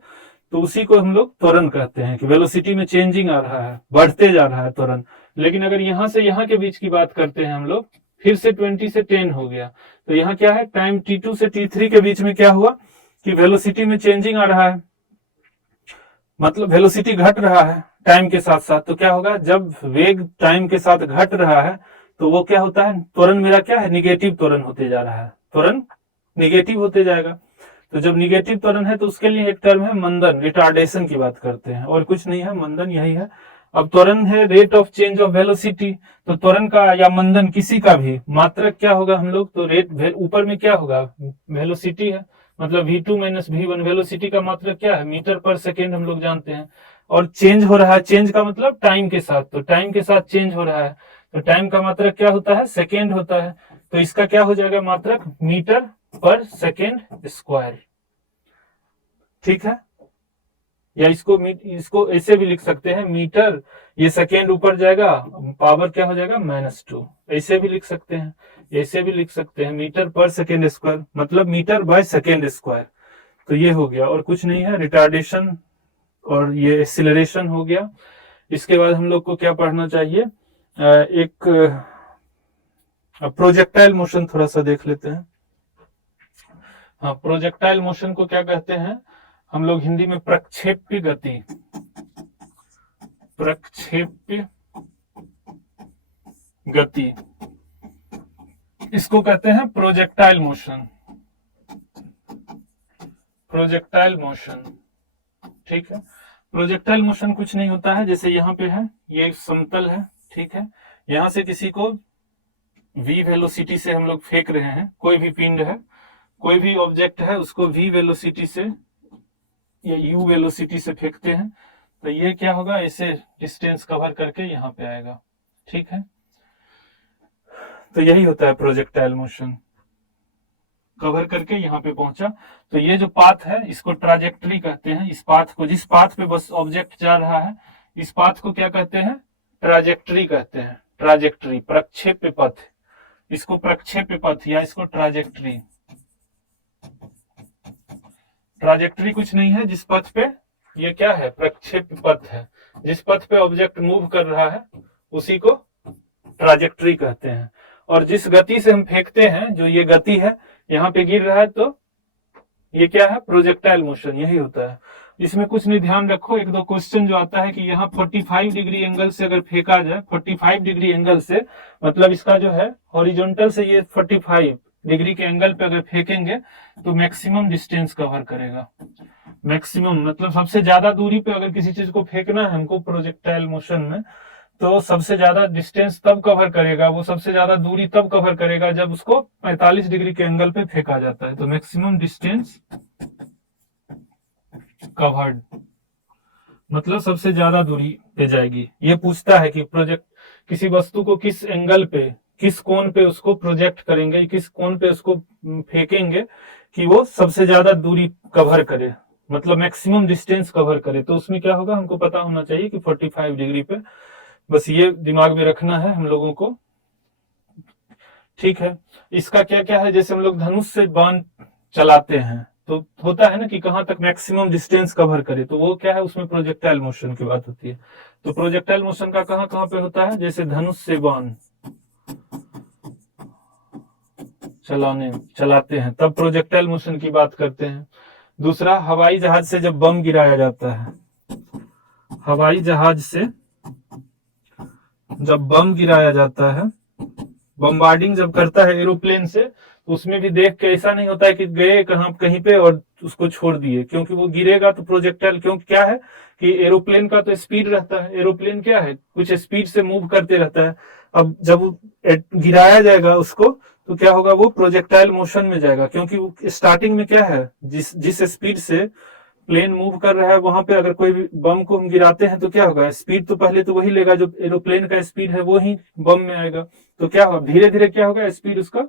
तो उसी को हम लोग त्वरण कहते हैं, कि वेलोसिटी में चेंजिंग आ रहा है, बढ़ते जा रहा है त्वरण। लेकिन अगर यहां से यहां के बीच की बात करते हैं हम लोग, फिर से 20 से 10 हो गया, तो यहाँ क्या है, टाइम t2 से t3 के बीच में क्या हुआ कि वेलोसिटी में चेंजिंग आ रहा है, मतलब वेलोसिटी घट रहा है टाइम के साथ साथ। तो क्या होगा, जब वेग टाइम के साथ घट रहा है तो वो क्या होता है, त्वरण मेरा क्या है, निगेटिव त्वरण होते जा रहा है, त्वरण निगेटिव होते जाएगा। तो जब निगेटिव त्वरण है तो उसके लिए एक टर्म है मंदन, रिटार्डेशन की बात करते हैं, और कुछ नहीं है, मंदन यही है। अब त्वरण है rate of change of velocity, तो त्वरण का या मंदन किसी का भी मात्रक क्या होगा हम लोग, तो रेट ऊपर में क्या होगा, वेलोसिटी है, मतलब v2 माइनस v1। वेलोसिटी का मात्रक क्या है, मीटर पर सेकेंड हम लोग जानते हैं, और चेंज हो रहा है, चेंज का मतलब टाइम के साथ, तो टाइम के साथ चेंज हो रहा है, तो टाइम का मात्रक क्या होता है, सेकेंड होता है। तो इसका क्या हो जाएगा मात्रक, मीटर पर सेकेंड स्क्वायर, ठीक है। या इसको ऐसे भी लिख सकते हैं, मीटर, ये सेकेंड ऊपर जाएगा, पावर क्या हो जाएगा, -2, ऐसे भी लिख सकते हैं, ऐसे भी लिख सकते हैं, मीटर पर सेकेंड स्क्वायर, मतलब मीटर बाय सेकेंड स्क्वायर। तो ये हो गया, और कुछ नहीं है, रिटार्डेशन और ये एक्सिलरेशन हो गया। इसके बाद हम लोग को क्या पढ़ना चाहिए, एक प्रोजेक्टाइल मोशन थोड़ा सा देख लेते हैं। हाँ, प्रोजेक्टाइल मोशन को क्या कहते हैं हम लोग हिंदी में, प्रक्षेप्य गति, प्रक्षेप्य गति, इसको कहते हैं प्रोजेक्टाइल मोशन, प्रोजेक्टाइल मोशन, ठीक है। प्रोजेक्टाइल मोशन कुछ नहीं होता है, जैसे यहाँ पे है, ये समतल है, ठीक है, यहां से किसी को v वेलोसिटी से हम लोग फेंक रहे हैं, कोई भी पिंड है, कोई भी ऑब्जेक्ट है, उसको v वेलोसिटी से या u वेलोसिटी से फेंकते हैं, तो ये क्या होगा, ऐसे डिस्टेंस कवर करके यहाँ पे आएगा, ठीक है। तो यही होता है प्रोजेक्टाइल मोशन, कवर करके यहाँ पे पहुंचा। तो ये जो पाथ है इसको ट्राजेक्टरी कहते हैं, इस पाथ को, जिस पाथ पे बस ऑब्जेक्ट जा रहा है, इस पाथ को क्या कहते हैं, ट्राजेक्टरी कहते हैं, ट्राजेक्टरी, प्रक्षेप्य पथ, इसको प्रक्षेप्य पथ या इसको ट्राजेक्टरी। ट्राजेक्टरी कुछ नहीं है, जिस पथ पे, ये क्या है, प्रक्षेप्य पथ है, जिस पथ पे ऑब्जेक्ट मूव कर रहा है उसी को ट्राजेक्टरी कहते हैं। और जिस गति से हम फेंकते हैं, जो ये गति है, यहाँ पे गिर रहा है, तो ये क्या है, प्रोजेक्टाइल मोशन, यही होता है। इसमें कुछ नहीं, ध्यान रखो, एक दो क्वेश्चन जो आता है कि यहाँ 45 डिग्री एंगल से अगर फेंका जाए, 45 डिग्री एंगल से, मतलब इसका जो है हॉरिजॉन्टल से ये 45 डिग्री के एंगल पे अगर फेंकेंगे तो मैक्सिमम डिस्टेंस कवर करेगा। मैक्सिमम मतलब सबसे ज्यादा दूरी पे अगर किसी चीज को फेंकना है हमको प्रोजेक्टाइल मोशन में, तो सबसे ज्यादा डिस्टेंस तब कवर करेगा, वो सबसे ज्यादा दूरी तब कवर करेगा जब उसको 45 डिग्री के एंगल पे फेंका जाता है। तो मैक्सिमम डिस्टेंस कवर्ड मतलब सबसे ज्यादा दूरी पे जाएगी। ये पूछता है कि प्रोजेक्ट किसी वस्तु को किस एंगल पे, किस कोण पे उसको प्रोजेक्ट करेंगे, किस कोण पे उसको फेंकेंगे कि वो सबसे ज्यादा दूरी कवर करे, मतलब मैक्सिमम डिस्टेंस कवर करे। तो उसमें क्या होगा, हमको पता होना चाहिए कि 45 डिग्री पे, बस ये दिमाग में रखना है हम लोगों को, ठीक है। इसका क्या क्या है, जैसे हम लोग धनुष से बाण चलाते हैं तो होता है ना कि कहां तक मैक्सिमम डिस्टेंस कवर करे, तो वो क्या है, उसमें प्रोजेक्टाइल मोशन की बात होती है। तो प्रोजेक्टाइल मोशन का कहां कहां पे होता है, जैसे धनुष से बाण चलाते हैं तब प्रोजेक्टाइल मोशन की बात करते हैं। दूसरा, हवाई जहाज से जब बम गिराया जाता है, हवाई जहाज से जब बम गिराया जाता है, बम्बार्डिंग जब करता है एरोप्लेन से, तो उसमें भी देख के ऐसा नहीं होता है कि गए कहीं पे और उसको छोड़ दिए, क्योंकि वो गिरेगा तो प्रोजेक्टाइल, क्योंकि क्या है कि एरोप्लेन का तो स्पीड रहता है, एरोप्लेन क्या है, कुछ स्पीड से मूव करते रहता है। अब जब गिराया जाएगा उसको, तो क्या होगा, वो प्रोजेक्टाइल मोशन में जाएगा, क्योंकि स्टार्टिंग में क्या है, जिस स्पीड से प्लेन मूव कर रहा है, वहां पे अगर कोई भी बम को हम गिराते हैं तो क्या होगा, स्पीड तो पहले तो वही लेगा, जो एरोप्लेन का स्पीड है वो ही बम में आएगा। तो क्या होगा, धीरे धीरे क्या होगा, स्पीड उसका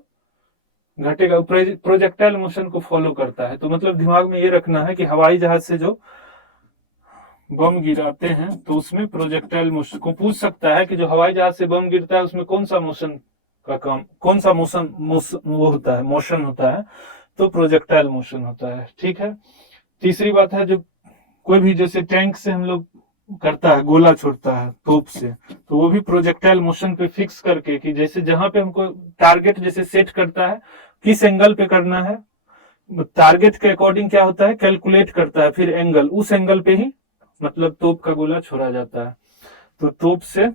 घटेगा, प्रोजेक्टाइल मोशन को फॉलो करता है। तो मतलब दिमाग में ये रखना है कि हवाई जहाज से जो बम गिराते हैं तो उसमें प्रोजेक्टाइल मोशन को पूछ सकता है कि जो हवाई जहाज से बम गिरता है उसमें कौन सा मोशन का काम, कौन सा मोशन वो होता है, मोशन होता है, तो प्रोजेक्टाइल मोशन होता है। ठीक है। तीसरी बात है, जो कोई भी जैसे टैंक से हम लोग करता है, गोला छोड़ता है तोप से, तो वो भी प्रोजेक्टाइल मोशन पे फिक्स करके कि जैसे जहां पे हमको टारगेट जैसे सेट करता है, किस एंगल पे करना है, टारगेट के अकॉर्डिंग क्या होता है, कैलकुलेट करता है, फिर एंगल, उस एंगल पे ही मतलब तोप का गोला छोड़ा जाता है। तो तोप से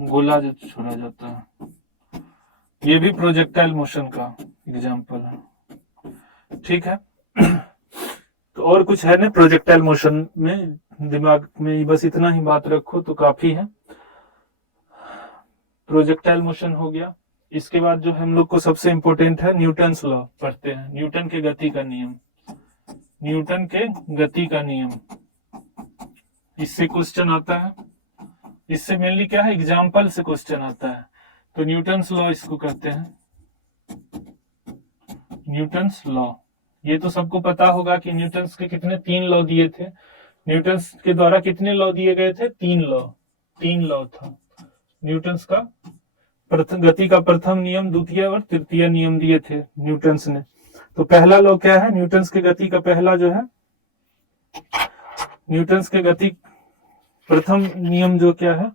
गोला जो छोड़ा जाता है, ये भी प्रोजेक्टाइल मोशन का एग्जाम्पल है। ठीक है। तो और कुछ है ना प्रोजेक्टाइल मोशन में, दिमाग में बस इतना ही बात रखो तो काफी है। प्रोजेक्टाइल मोशन हो गया। इसके बाद जो हम लोग को सबसे इंपॉर्टेंट है, न्यूटन्स लॉ पढ़ते हैं, न्यूटन के गति का नियम। न्यूटन के गति का नियम, इससे क्वेश्चन आता है। इससे मेनली क्या है, एग्जाम्पल से क्वेश्चन आता है। तो न्यूटन्स लॉ इसको कहते हैं, न्यूटन्स लॉ। ये तो सबको पता होगा कि न्यूटन्स के कितने, 3 लॉ दिए थे। न्यूटन्स के द्वारा कितने लॉ दिए गए थे, 3 लॉ। 3 लॉ था न्यूटन्स का। गति का प्रथम नियम, द्वितीय और तृतीय नियम दिए थे न्यूटन्स ने। तो पहला लॉ क्या है, न्यूटन्स के गति का पहला जो है, न्यूटन्स के गति प्रथम नियम जो क्या है,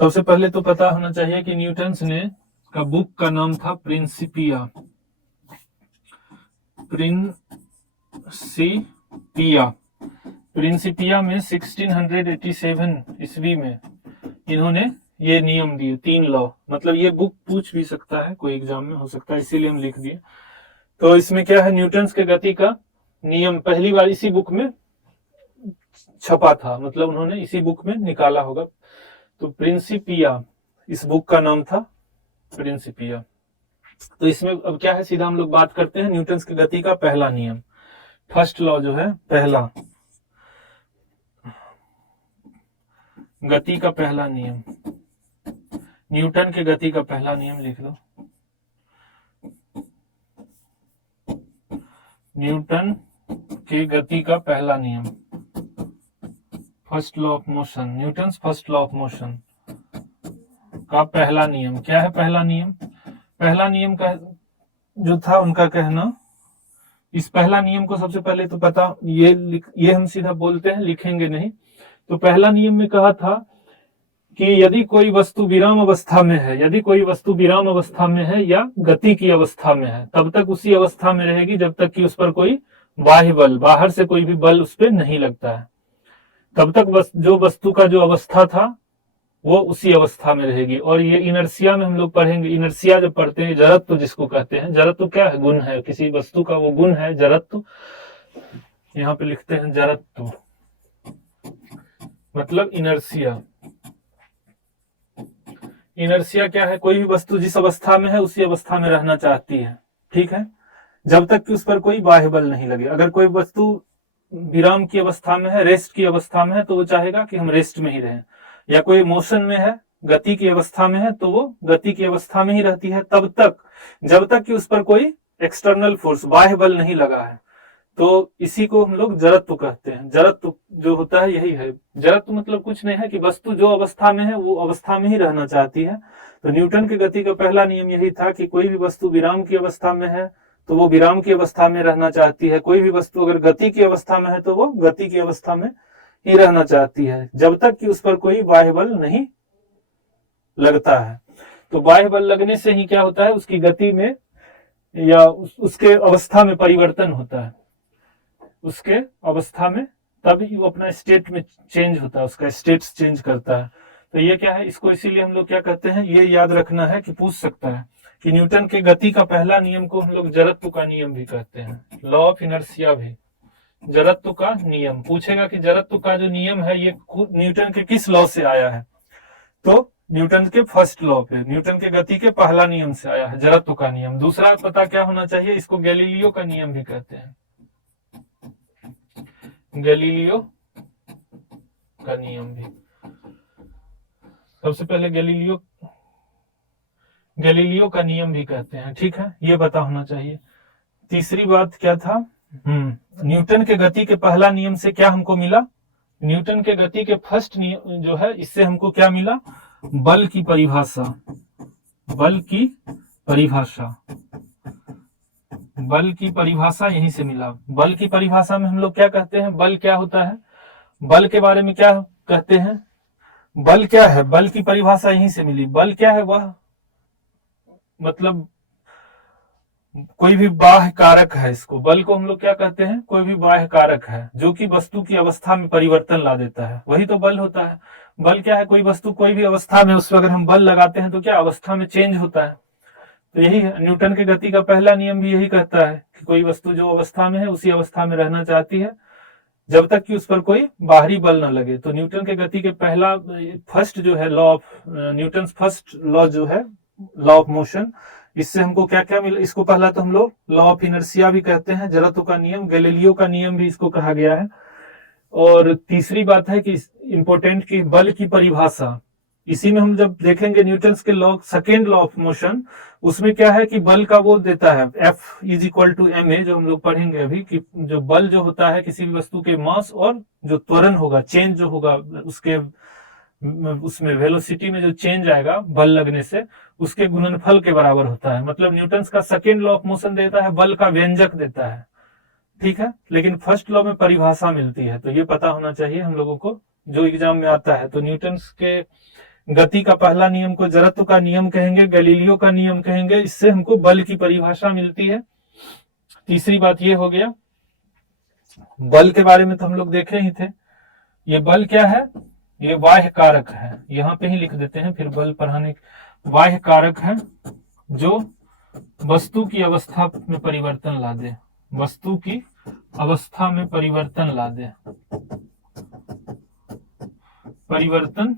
सबसे पहले तो पता होना चाहिए कि न्यूटन्स ने का बुक का नाम था प्रिंसिपिया। प्रिंसिपिया। प्रिंसिपिया में 1687 ईस्वी में इन्होंने ये नियम दिए, 3 लॉ। मतलब ये बुक पूछ भी सकता है, कोई एग्जाम में हो सकता है, इसीलिए हम लिख दिए। तो इसमें क्या है, न्यूटन्स के गति का नियम पहली बार इसी बुक में छपा था, मतलब उन्होंने इसी बुक में निकाला होगा। तो प्रिंसिपिया, इस बुक का नाम था प्रिंसिपिया। तो इसमें अब क्या है, सीधा हम लोग बात करते हैं न्यूटन्स की गति का पहला नियम। फर्स्ट लॉ जो है, पहला गति का पहला नियम, न्यूटन के गति का पहला नियम लिख लो। न्यूटन के गति का पहला नियम, first law of motion, Newton's first law of motion का पहला नियम। क्या है पहला नियम, पहला नियम का जो था उनका कहना, इस पहला नियम को सबसे पहले तो पता, ये हम सीधा बोलते हैं, लिखेंगे नहीं। तो पहला नियम में कहा था कि यदि कोई वस्तु विराम अवस्था में है, यदि कोई वस्तु विराम अवस्था में है या गति की अवस्था में है, तब तक उसी अवस्था में रहेगी जब तक कि उस पर कोई बाह्य बल, बाहर से कोई भी बल उस पर नहीं लगता है। तब तक जो वस्तु का जो अवस्था था वो उसी अवस्था में रहेगी। और ये इनर्सिया में हम लोग पढ़ेंगे, इनर्सिया जब पढ़ते हैं, जड़त्व जिसको कहते हैं, जड़त्व क्या है, गुण है, किसी वस्तु का वो गुण है जड़त्व। यहाँ पे लिखते हैं जड़त्व, मतलब इनर्सिया। इनर्सिया क्या है, कोई भी वस्तु जिस अवस्था में है उसी अवस्था में रहना चाहती है, ठीक है, जब तक कि उस पर कोई बाह्य बल नहीं लगे। अगर कोई वस्तु विराम की अवस्था में है, रेस्ट की अवस्था में है, तो वो चाहेगा कि हम रेस्ट में ही रहें। या कोई मोशन में है, गति की अवस्था में है, तो वो गति की अवस्था में ही रहती है तब तक, जब तक कि उस पर कोई एक्सटर्नल फोर्स, बाह्य बल नहीं लगा है। तो इसी को हम लोग जड़त्व कहते हैं। जड़त्व जो होता है यही है। जड़त्व मतलब कुछ नहीं है कि वस्तु जो अवस्था में है वो अवस्था में ही रहना चाहती है। तो न्यूटन की गति का पहला नियम यही था कि कोई भी वस्तु विराम की अवस्था में है तो वो विराम की अवस्था में रहना चाहती है, कोई भी वस्तु अगर गति की अवस्था में है तो वो गति की अवस्था में ही रहना चाहती है, जब तक कि उस पर कोई बाह्य बल नहीं लगता है। तो बाह्य बल लगने से ही क्या होता है, उसकी गति में या उसके अवस्था में परिवर्तन होता है, उसके अवस्था में, तभी वो अपना स्टेट में चेंज होता है, उसका स्टेट चेंज करता है। तो ये क्या है, इसको इसीलिए हम लोग क्या कहते हैं, ये याद रखना है कि पूछ सकता है कि न्यूटन के गति का पहला नियम को हम लोग जड़त्व का नियम भी कहते हैं, लॉ ऑफ इनर्शिया भी जड़त्व का नियम। पूछेगा कि जड़त्व का जो नियम है ये न्यूटन के किस लॉ से आया है, तो न्यूटन के फर्स्ट लॉ पे, न्यूटन के गति के पहला नियम से आया है जड़त्व का नियम। दूसरा पता क्या होना चाहिए, इसको गैलीलियो का नियम भी कहते हैं, गैलीलियो का नियम भी। सबसे पहले गैलीलियो गैलीलियो का नियम भी कहते हैं, ठीक है, ये पता होना चाहिए। तीसरी बात क्या था, न्यूटन के गति के पहला नियम से क्या हमको मिला, न्यूटन के गति के फर्स्ट नियम जो है, इससे हमको क्या मिला, बल की परिभाषा, बल की परिभाषा, बल की परिभाषा यहीं से मिला। बल की परिभाषा में हम लोग क्या कहते हैं, बल क्या होता है, बल के बारे में क्या कहते हैं, बल क्या है, बल की परिभाषा यहीं से मिली। बल क्या है, वह मतलब कोई भी बाह्य कारक है, इसको बल को हम लोग क्या कहते हैं, कोई भी बाह्य कारक है जो कि वस्तु की अवस्था में परिवर्तन ला देता है, वही तो बल होता है। बल क्या है, कोई वस्तु कोई भी अवस्था में, उस पर अगर हम बल लगाते हैं तो क्या अवस्था में चेंज होता है। तो यही है, न्यूटन के गति का पहला नियम भी यही कहता है कि कोई वस्तु जो अवस्था में है उसी अवस्था में रहना चाहती है जब तक कि उस पर कोई बाहरी बल न लगे। तो न्यूटन के गति के पहला फर्स्ट जो है law of Newton first law जो है लॉ ऑफ मोशन, इससे हमको क्या क्या मिला, इसको पहला तो हम लोग लॉ ऑफ इनर्शिया भी कहते हैं, जड़त्व का नियम, गैलीलियो का नियम भी इसको कहा गया है। और तीसरी बात है कि इंपॉर्टेंट की बल की परिभाषा, इसी में हम जब देखेंगे न्यूटन के law, second law of motion, उसमें क्या है कि बल का वो देता है F = ma, जो हम लोग पढ़ेंगे अभी, कि जो बल जो होता है किसी भी वस्तु के मास और जो त्वरण होगा, चेंज जो होगा उसके उसमें वेलोसिटी में जो चेंज आएगा बल लगने से, उसके गुणनफल के बराबर होता है। मतलब न्यूटन का सेकेंड लॉ ऑफ मोशन देता है, बल का व्यंजक देता है, ठीक है, लेकिन फर्स्ट लॉ में परिभाषा मिलती है। तो ये पता होना चाहिए हम लोगों को जो एग्जाम में आता है। तो न्यूटन के गति का पहला नियम को जड़त्व का नियम कहेंगे, गैलीलियो का नियम कहेंगे, इससे हमको बल की परिभाषा मिलती है। तीसरी बात ये हो गया। बल के बारे में तो हम लोग देखे ही थे। ये बल क्या है, ये बाह्य कारक है, यहां पे ही लिख देते हैं फिर बल पढ़ाने। बाह्य कारक है जो वस्तु की अवस्था में परिवर्तन ला दे, वस्तु की अवस्था में परिवर्तन ला दे, परिवर्तन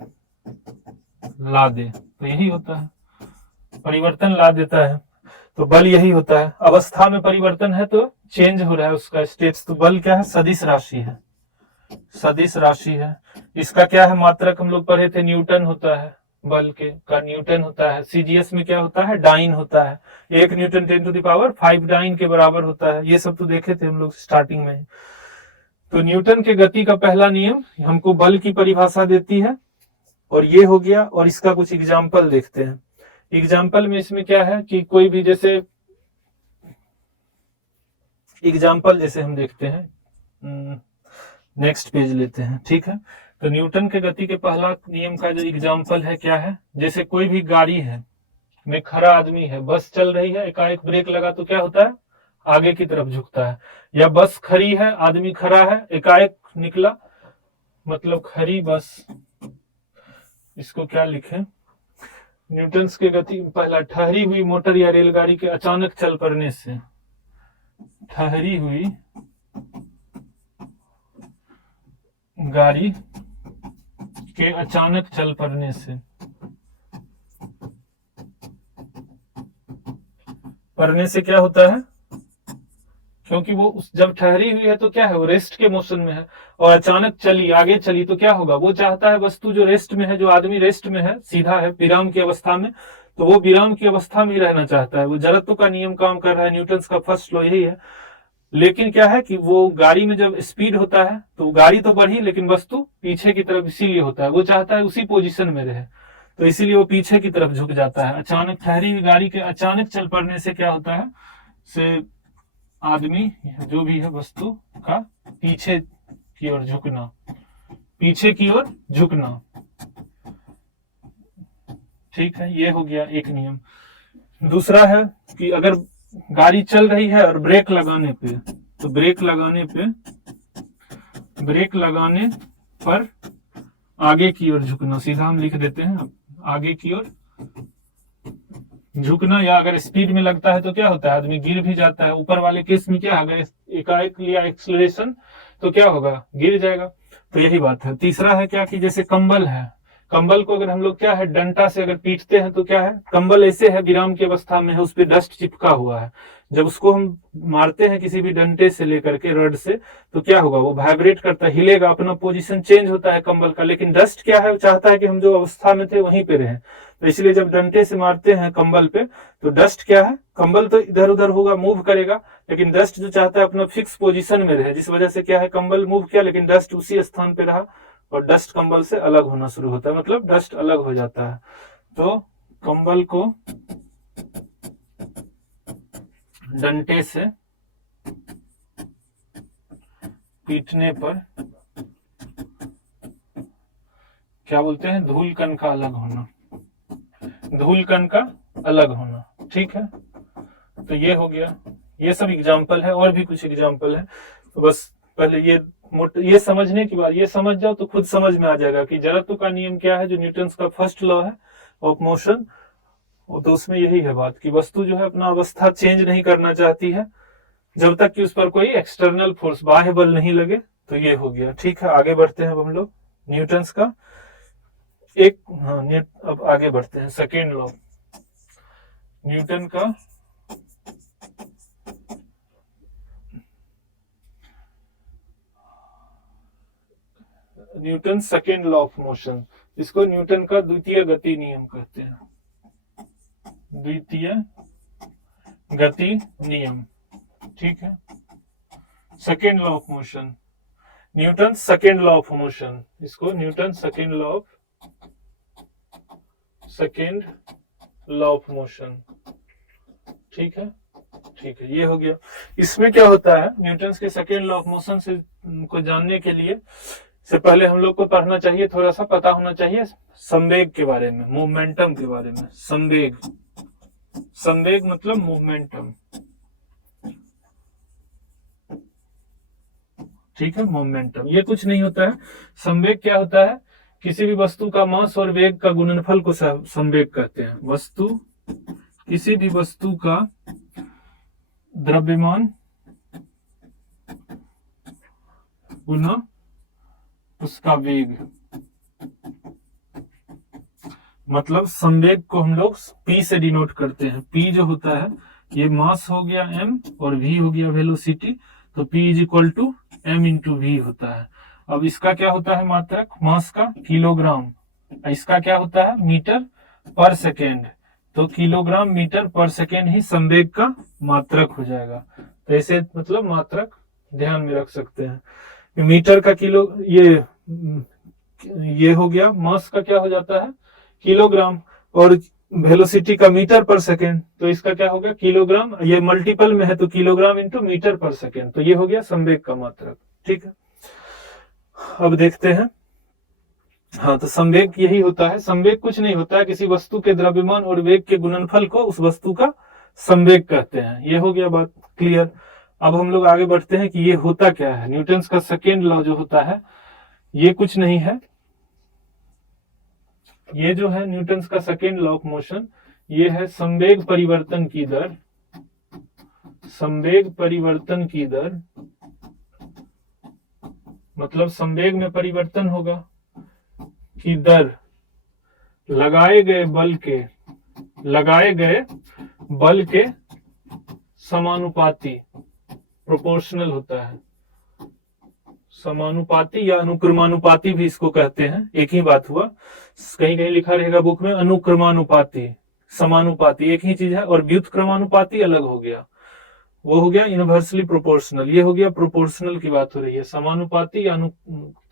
ला दे, तो यही होता है, परिवर्तन ला देता है। तो बल यही होता है, अवस्था में परिवर्तन है तो चेंज हो रहा है उसका स्टेट्स। तो बल क्या है, सदिश राशि है, सदिश राशि है। इसका क्या है, मात्रक हम लोग पढ़े थे, न्यूटन होता है, बल के का न्यूटन होता है। सीजीएस में क्या होता है, डाइन होता है, 1 न्यूटन 10⁵ डाइन के बराबर होता है। ये सब तो देखे थे हम लोग स्टार्टिंग में। तो न्यूटन के गति का पहला नियम हमको बल की परिभाषा देती है, और ये हो गया। और इसका कुछ एग्जाम्पल देखते हैं। एग्जाम्पल में इसमें क्या है कि कोई भी जैसे एग्जाम्पल जैसे हम देखते हैं, नेक्स्ट पेज लेते हैं, ठीक है। तो न्यूटन के गति के पहला नियम का जो एग्जाम्पल है क्या है, जैसे कोई भी गाड़ी है में खड़ा आदमी है, बस चल रही है, एकाएक ब्रेक लगा तो क्या होता है, आगे की तरफ झुकता है। या बस खड़ी है, आदमी खड़ा है, एकाएक निकला, मतलब खड़ी बस, इसको क्या लिखें, न्यूटन के गति पहला, ठहरी हुई मोटर या रेलगाड़ी के अचानक चल पड़ने से, ठहरी हुई गाड़ी के अचानक चल पड़ने से, पड़ने से क्या होता है, क्योंकि वो जब ठहरी हुई है तो क्या है, वो रेस्ट के मोशन में है, और अचानक चली, आगे चली तो क्या होगा, वो चाहता है वस्तु जो रेस्ट में है, जो आदमी रेस्ट में है, सीधा है विराम की अवस्था में, तो वो विराम की अवस्था में ही रहना चाहता है। वो जड़त्व का नियम काम कर रहा है, न्यूटन का फर्स्ट लॉ यही है। लेकिन क्या है कि वो गाड़ी में जब स्पीड होता है तो गाड़ी तो बढ़ी, लेकिन वस्तु पीछे की तरफ इसीलिए होता है, वो चाहता है उसी पोजीशन में रहे, तो इसीलिए वो पीछे की तरफ झुक जाता है। अचानक ठहरी हुई गाड़ी के अचानक चल पड़ने से क्या होता है, से आदमी जो भी है वस्तु का पीछे की ओर झुकना, पीछे की ओर झुकना, ठीक है, ये हो गया एक नियम। दूसरा है कि अगर गाड़ी चल रही है और ब्रेक लगाने पे, तो ब्रेक लगाने पर आगे की ओर झुकना, सीधा हम लिख देते हैं आगे की ओर झुकना। या अगर स्पीड में लगता है तो क्या होता है, आदमी गिर भी जाता है। ऊपर वाले केस में क्या, अगर एकाएक लिया एक्सीलरेशन तो क्या होगा, गिर जाएगा। तो यही बात है। तीसरा है क्या कि जैसे कंबल है, कंबल को अगर हम लोग क्या है डंडा से अगर पीटते हैं तो क्या है, कंबल ऐसे है विराम की अवस्था में है, उस पर डस्ट चिपका हुआ है, जब उसको हम मारते हैं किसी भी डंडे से लेकर के रड से तो क्या होगा, वो वाइब्रेट करता है, हिलेगा, अपना पोजीशन चेंज होता है कंबल का। लेकिन डस्ट क्या है, वो चाहता है कि हम जो अवस्था में थे वहीं पे रहें, तो इसलिए जब डंडे से मारते हैं कंबल पे तो डस्ट क्या है, कंबल तो इधर उधर होगा, मूव करेगा, लेकिन डस्ट जो चाहता है अपना फिक्स पोजीशन में रहे, जिस वजह से क्या है कंबल मूव किया लेकिन डस्ट उसी स्थान पे रहा और डस्ट कंबल से अलग होना शुरू होता है, मतलब डस्ट अलग हो जाता है। तो कंबल को डंडे से पीटने पर क्या बोलते हैं, धूल कण का अलग होना, धूल कण का अलग होना। ठीक है, तो ये हो गया, ये सब एग्जाम्पल है, और भी कुछ एग्जाम्पल है, तो बस पहले ये समझने के बाद ये समझ जाओ तो खुद समझ में आ जाएगा कि जड़त्व का नियम क्या है, जो न्यूटन्स का फर्स्ट लॉ है ऑफ मोशन। तो उसमें यही है बात कि वस्तु जो है अपना अवस्था चेंज नहीं करना चाहती है जब तक कि उस पर कोई एक्सटर्नल फोर्स, बाह्य बल नहीं लगे। तो ये हो गया। ठीक है, आगे बढ़ते हैं अब हम लोग न्यूटन्स का एक, हाँ अब आगे बढ़ते हैं सेकेंड लॉ, न्यूटन का Newton second law of motion, इसको न्यूटन का द्वितीय गति नियम कहते हैं, द्वितीय गति नियम। ठीक है, second law of motion, Newton second law of motion, इसको Newton second law of motion. ठीक है, ठीक है, ये हो गया। इसमें क्या होता है, न्यूटन के सेकेंड लॉ ऑफ मोशन से को जानने के लिए से पहले हम लोग को पढ़ना चाहिए, थोड़ा सा पता होना चाहिए संवेग के बारे में, मोमेंटम के बारे में। संवेग, संवेग मतलब मोमेंटम। ठीक है, मोमेंटम ये कुछ नहीं होता है। संवेग क्या होता है, किसी भी वस्तु का मास और वेग का गुणनफल को संवेग कहते हैं। वस्तु, किसी भी वस्तु का द्रव्यमान गुना उसका वेग, मतलब संवेग को हम लोग P से डिनोट करते हैं। P जो होता है ये मास हो गया m और v हो गया वेलोसिटी, तो P is equal to m into V होता है। अब इसका क्या होता है मात्रक, मास का किलोग्राम, इसका क्या होता है मीटर पर सेकेंड, तो किलोग्राम मीटर पर सेकेंड ही संवेग का मात्रक हो जाएगा। तो ऐसे मतलब मात्रक ध्यान में रख सकते हैं। मीटर का किलो, ये हो गया, मास का क्या हो जाता है किलोग्राम, और वेलोसिटी का मीटर पर सेकेंड, तो इसका क्या हो गया किलोग्राम, ये मल्टीपल में है तो किलोग्राम इंटू मीटर पर सेकेंड, तो ये हो गया संवेग का मात्रक। ठीक है, अब देखते हैं। हाँ, तो संवेग यही होता है। संवेग कुछ नहीं होता है, किसी वस्तु के द्रव्यमान और वेग के गुणनफल को उस वस्तु का संवेग कहते हैं। ये हो गया बात क्लियर। अब हम लोग आगे बढ़ते हैं कि ये होता क्या है। न्यूटन्स का सेकेंड लॉ जो होता है ये कुछ नहीं है, ये जो है न्यूटन्स का सेकेंड लॉ ऑफ मोशन, ये है संवेग परिवर्तन की दर, संवेग परिवर्तन की दर, मतलब संवेग में परिवर्तन होगा की दर लगाए गए बल के समानुपाती, प्रोपोर्शनल होता है। समानुपाती या अनुक्रमानुपाती भी इसको कहते हैं, एक ही बात हुआ। कहीं कहीं लिखा रहेगा बुक में अनुक्रमानुपाती, समानुपाती एक ही चीज है, और व्युत्क्रमानुपाती अलग हो गया, वो हो गया इनवर्सली प्रोपोर्शनल, ये हो गया प्रोपोर्शनल की बात हो रही है। समानुपाती या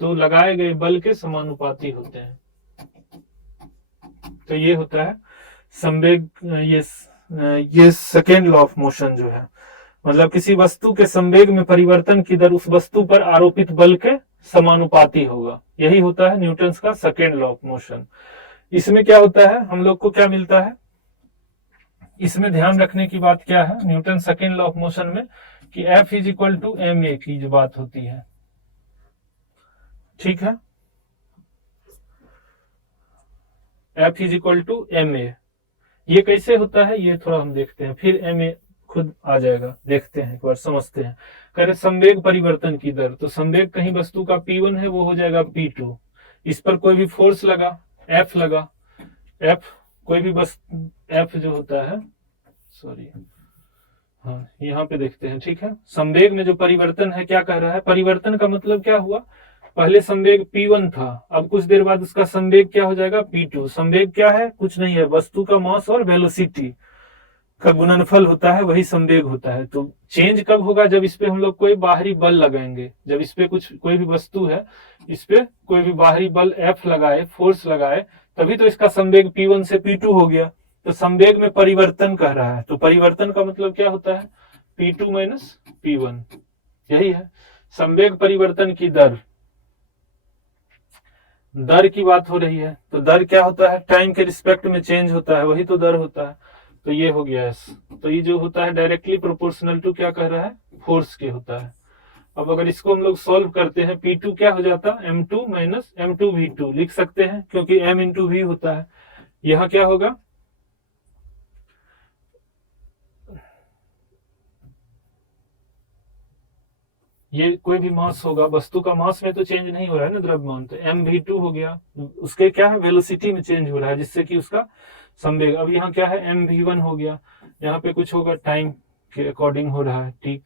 तो लगाए गए बल के समानुपाती होते हैं, तो ये होता है संवेग। ये सेकेंड लॉ ऑफ मोशन जो है, मतलब किसी वस्तु के संवेग में परिवर्तन की दर उस वस्तु पर आरोपित बल के समानुपाती होगा, यही होता है न्यूटन्स का सेकेंड लॉ ऑफ मोशन। इसमें क्या होता है, हम लोग को क्या मिलता है, इसमें ध्यान रखने की बात क्या है Newton second law of motion में, कि F is equal to M A की जो बात होती है। ठीक है, F is equal to M A, ये कैसे होता है ये थोड़ा हम देखते हैं, फिर एम ए खुद आ जाएगा, देखते हैं एक बार समझते हैं। कह रहे संवेग परिवर्तन की दर, तो संवेग कहीं वस्तु का P1 है वो हो जाएगा P2, इस पर कोई भी फोर्स लगा एफ लगा, एफ कोई भी बस एफ जो होता है, सॉरी हाँ यहाँ पे देखते हैं, ठीक है। संवेग में जो परिवर्तन है क्या कह रहा है, परिवर्तन का मतलब क्या हुआ, पहले संवेग P1 था, अब कुछ देर बाद उसका संवेग क्या हो जाएगा P2। संवेग क्या है, कुछ नहीं है, वस्तु का मास और वेलोसिटी का गुणनफल होता है, वही संवेग होता है। तो चेंज कब होगा, जब इस पे हम लोग कोई बाहरी बल लगाएंगे, जब इस पे कुछ कोई भी वस्तु है, इस पे कोई भी बाहरी बल F लगाए, फोर्स लगाए, तभी तो इसका संवेग P1 से P2 हो गया। तो संवेग में परिवर्तन कह रहा है, तो परिवर्तन का मतलब क्या होता है, P2 माइनस P1, यही है संवेग परिवर्तन की दर। दर की बात हो रही है, तो दर क्या होता है, टाइम के रिस्पेक्ट में चेंज होता है, वही तो दर होता है। तो ये हो गया एस, तो ये जो होता है डायरेक्टली प्रोपोर्शनल टू क्या कह रहा है, फोर्स के होता है। अब अगर इसको हम लोग सॉल्व करते हैं, P2 क्या हो जाता है, M2 माइनस M2V2 लिख सकते हैं, क्योंकि M इंटू V होता है। यहाँ क्या होगा, ये कोई भी मास होगा, वस्तु का मास में तो चेंज नहीं हो रहा है ना द्रव्यमान, तो MV2 हो गया, उसके क्या है वेलोसिटी में चेंज हो रहा है, जिससे कि उसका संवेग। अब यहाँ क्या है MV1 हो गया, यहाँ पे कुछ होगा टाइम के अकॉर्डिंग हो रहा है, ठीक,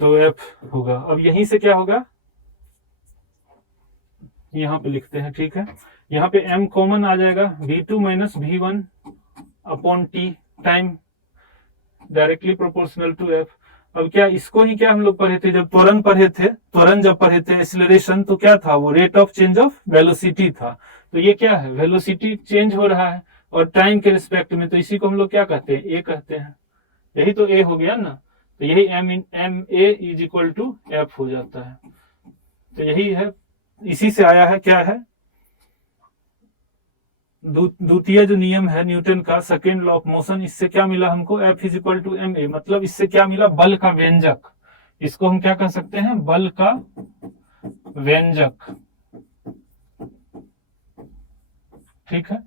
तो F होगा। अब यहीं से क्या होगा, यहाँ पे लिखते हैं, ठीक है, यहाँ पे M कॉमन आ जाएगा, V2 माइनस V1 upon T, time directly proportional to F। अब क्या इसको ही क्या हम लोग पढ़े थे, जब त्वरण पढ़े थे, त्वरण जब पढ़े थे एक्सीलरेशन, तो क्या था वो rate of change of velocity था। तो ये क्या है, वेलोसिटी चेंज हो रहा है और टाइम के रिस्पेक्ट में, तो इसी को हम लोग क्या कहते हैं, ए कहते हैं, यही तो ए हो गया ना। तो यही M A is equal to F हो जाता है। तो यही है, इसी से आया है, क्या है द्वितीय जो नियम है न्यूटन का, सेकेंड लॉ ऑफ मोशन, इससे क्या मिला हमको, F is equal to M A, मतलब इससे क्या मिला, बल का व्यंजक। इसको हम क्या कह सकते हैं, बल का व्यंजक, ठीक है।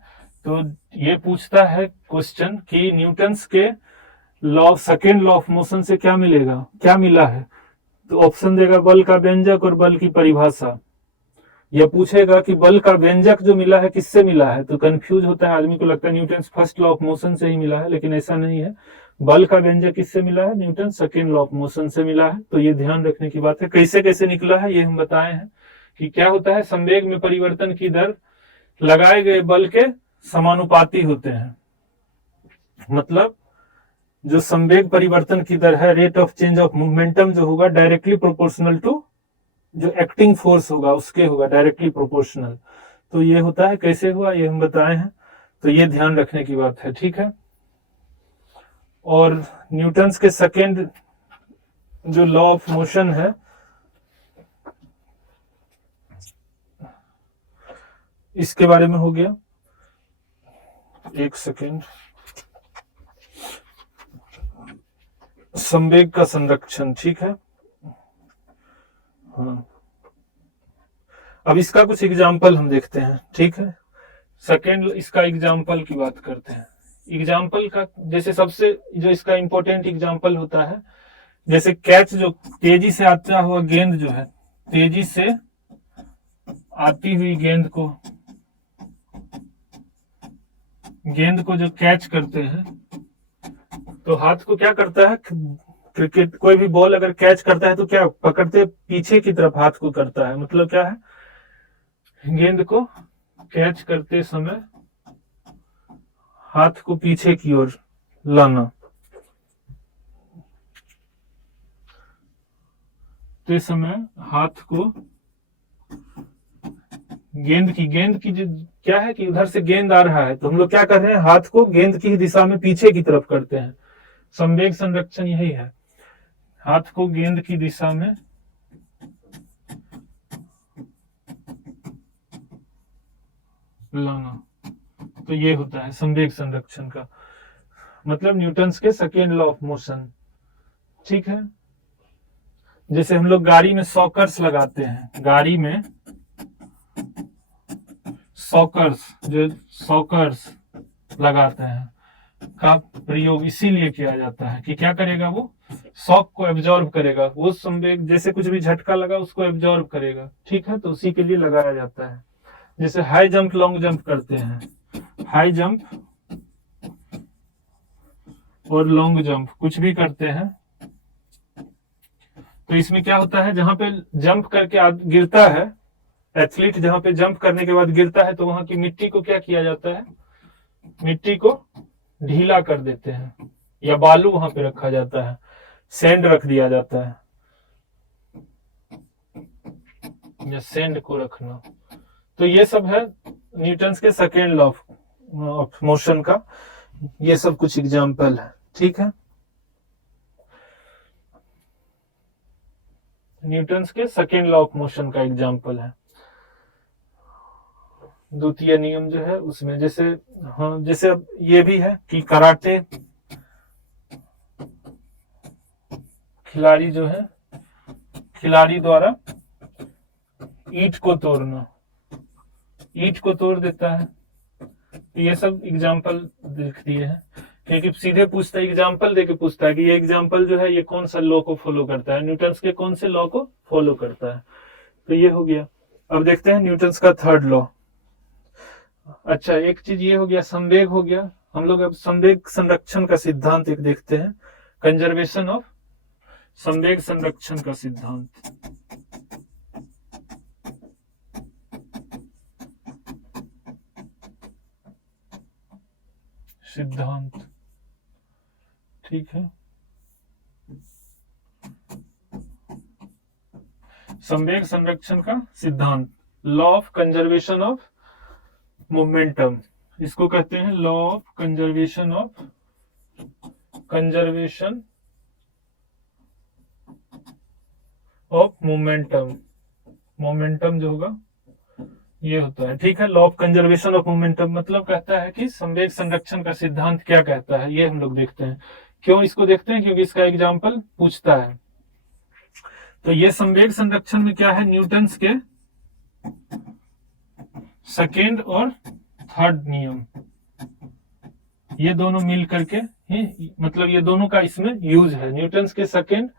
तो ये पूछता है क्वेश्चन कि न्यूटन्स के law, second law of motion से क्या मिलेगा, क्या मिला है, तो ऑप्शन देगा बल का व्यंजक और बल की परिभाषा। यह पूछेगा कि बल का व्यंजक जो मिला है किससे मिला है, तो कंफ्यूज होता है आदमी को, लगता है Newton's first law of motion से ही मिला है, लेकिन ऐसा नहीं है। बल का व्यंजक किससे मिला है, Newton second law of motion से मिला है। तो ये ध्यान रखने की बात है। कैसे कैसे निकला है ये हम बताए हैं, कि क्या होता है, संवेग में परिवर्तन की दर लगाए गए बल के समानुपाती होते हैं। मतलब जो संवेग परिवर्तन की दर है, rate of change of momentum जो होगा, डायरेक्टली प्रोपोर्शनल टू जो एक्टिंग फोर्स होगा उसके होगा, डायरेक्टली प्रोपोर्शनल। तो ये होता है, कैसे हुआ ये हम बताए हैं, तो ये ध्यान रखने की बात है, ठीक है। और न्यूटन्स के सेकेंड जो लॉ ऑफ मोशन है, इसके बारे में हो गया, एक सेकेंड, संवेग का संरक्षण, ठीक है। हाँ, अब इसका कुछ एग्जाम्पल हम देखते हैं, ठीक है। सेकेंड इसका एग्जाम्पल की बात करते हैं। एग्जाम्पल का जैसे सबसे जो इसका इंपॉर्टेंट एग्जाम्पल होता है, जैसे कैच, जो तेजी से आता हुआ गेंद जो है, तेजी से आती हुई गेंद को जो कैच करते हैं, तो हाथ को क्या करता है, क्रिकेट कोई भी बॉल अगर कैच करता है तो क्या पकड़ते पीछे की तरफ हाथ को करता है, मतलब क्या है, गेंद को कैच करते समय हाथ को पीछे की ओर लाना। तो समय हाथ को गेंद की जो क्या है कि उधर से गेंद आ रहा है, तो हम लोग क्या कर रहे हैं, हाथ को गेंद की दिशा में पीछे की तरफ करते हैं। संवेग संरक्षण यही है, हाथ को गेंद की दिशा में लाना। तो ये होता है संवेग संरक्षण का मतलब न्यूटन्स के सेकेंड लॉ ऑफ मोशन, ठीक है। जैसे हम लोग गाड़ी में सॉकर्स लगाते हैं, गाड़ी में सॉकर्स लगाते हैं का प्रयोग इसीलिए किया जाता है कि क्या करेगा, वो शॉक को एब्जॉर्ब करेगा, वो संवेग जैसे कुछ भी झटका लगा उसको एब्जॉर्ब करेगा, ठीक है। तो उसी के लिए लगाया जाता है। जैसे हाई जंप लॉन्ग जंप करते हैं, हाई जंप और लॉन्ग जंप कुछ भी करते हैं, तो इसमें क्या होता है, जहां पे जंप करके गिरता है एथलीट, जहां पे जंप करने के बाद गिरता है, तो वहां की मिट्टी को क्या किया जाता है, मिट्टी को ढीला कर देते हैं, या बालू वहां पे रखा जाता है, सैंड रख दिया जाता है, या सैंड को रखना। तो ये सब है न्यूटन्स के सेकेंड लॉ ऑफ मोशन का, ये सब कुछ एग्जाम्पल है। ठीक है, न्यूटन्स के सेकेंड लॉ ऑफ मोशन का एग्जाम्पल है। द्वितीय नियम जो है उसमें जैसे, हाँ जैसे अब ये भी है कि कराटे खिलाड़ी जो है, खिलाड़ी द्वारा ईंट को तोड़ना, ईंट को तोड़ देता है। तो ये सब एग्जाम्पल लिख दिए हैं, क्योंकि सीधे पूछता है, एग्जाम्पल देके पूछता है कि ये एग्जाम्पल जो है ये कौन सा लॉ को फॉलो करता है, न्यूटन्स के कौन से लॉ को फॉलो करता है। तो ये हो गया। अब देखते हैं न्यूटन्स का थर्ड लॉ। अच्छा, एक चीज ये हो गया, संवेग हो गया। हम लोग अब संवेग संरक्षण का सिद्धांत एक देखते हैं, कंजर्वेशन ऑफ, संवेग संरक्षण का सिद्धांत। सिद्धांत, ठीक है, संवेग संरक्षण का सिद्धांत, law of conservation of momentum, इसको कहते हैं law of conservation of, conservation of momentum, momentum जो होगा ये होता है। ठीक है, law of conservation of momentum मतलब कहता है कि संवेग संरक्षण का सिद्धांत क्या कहता है, ये हम लोग देखते हैं। क्यों इसको देखते हैं, क्योंकि इसका एग्जाम्पल पूछता है। तो ये संवेग संरक्षण में क्या है, न्यूटन्स के सेकेंड और थर्ड नियम, ये दोनों मिल करके ही, मतलब ये दोनों का इसमें यूज है, न्यूटन्स के सेकेंड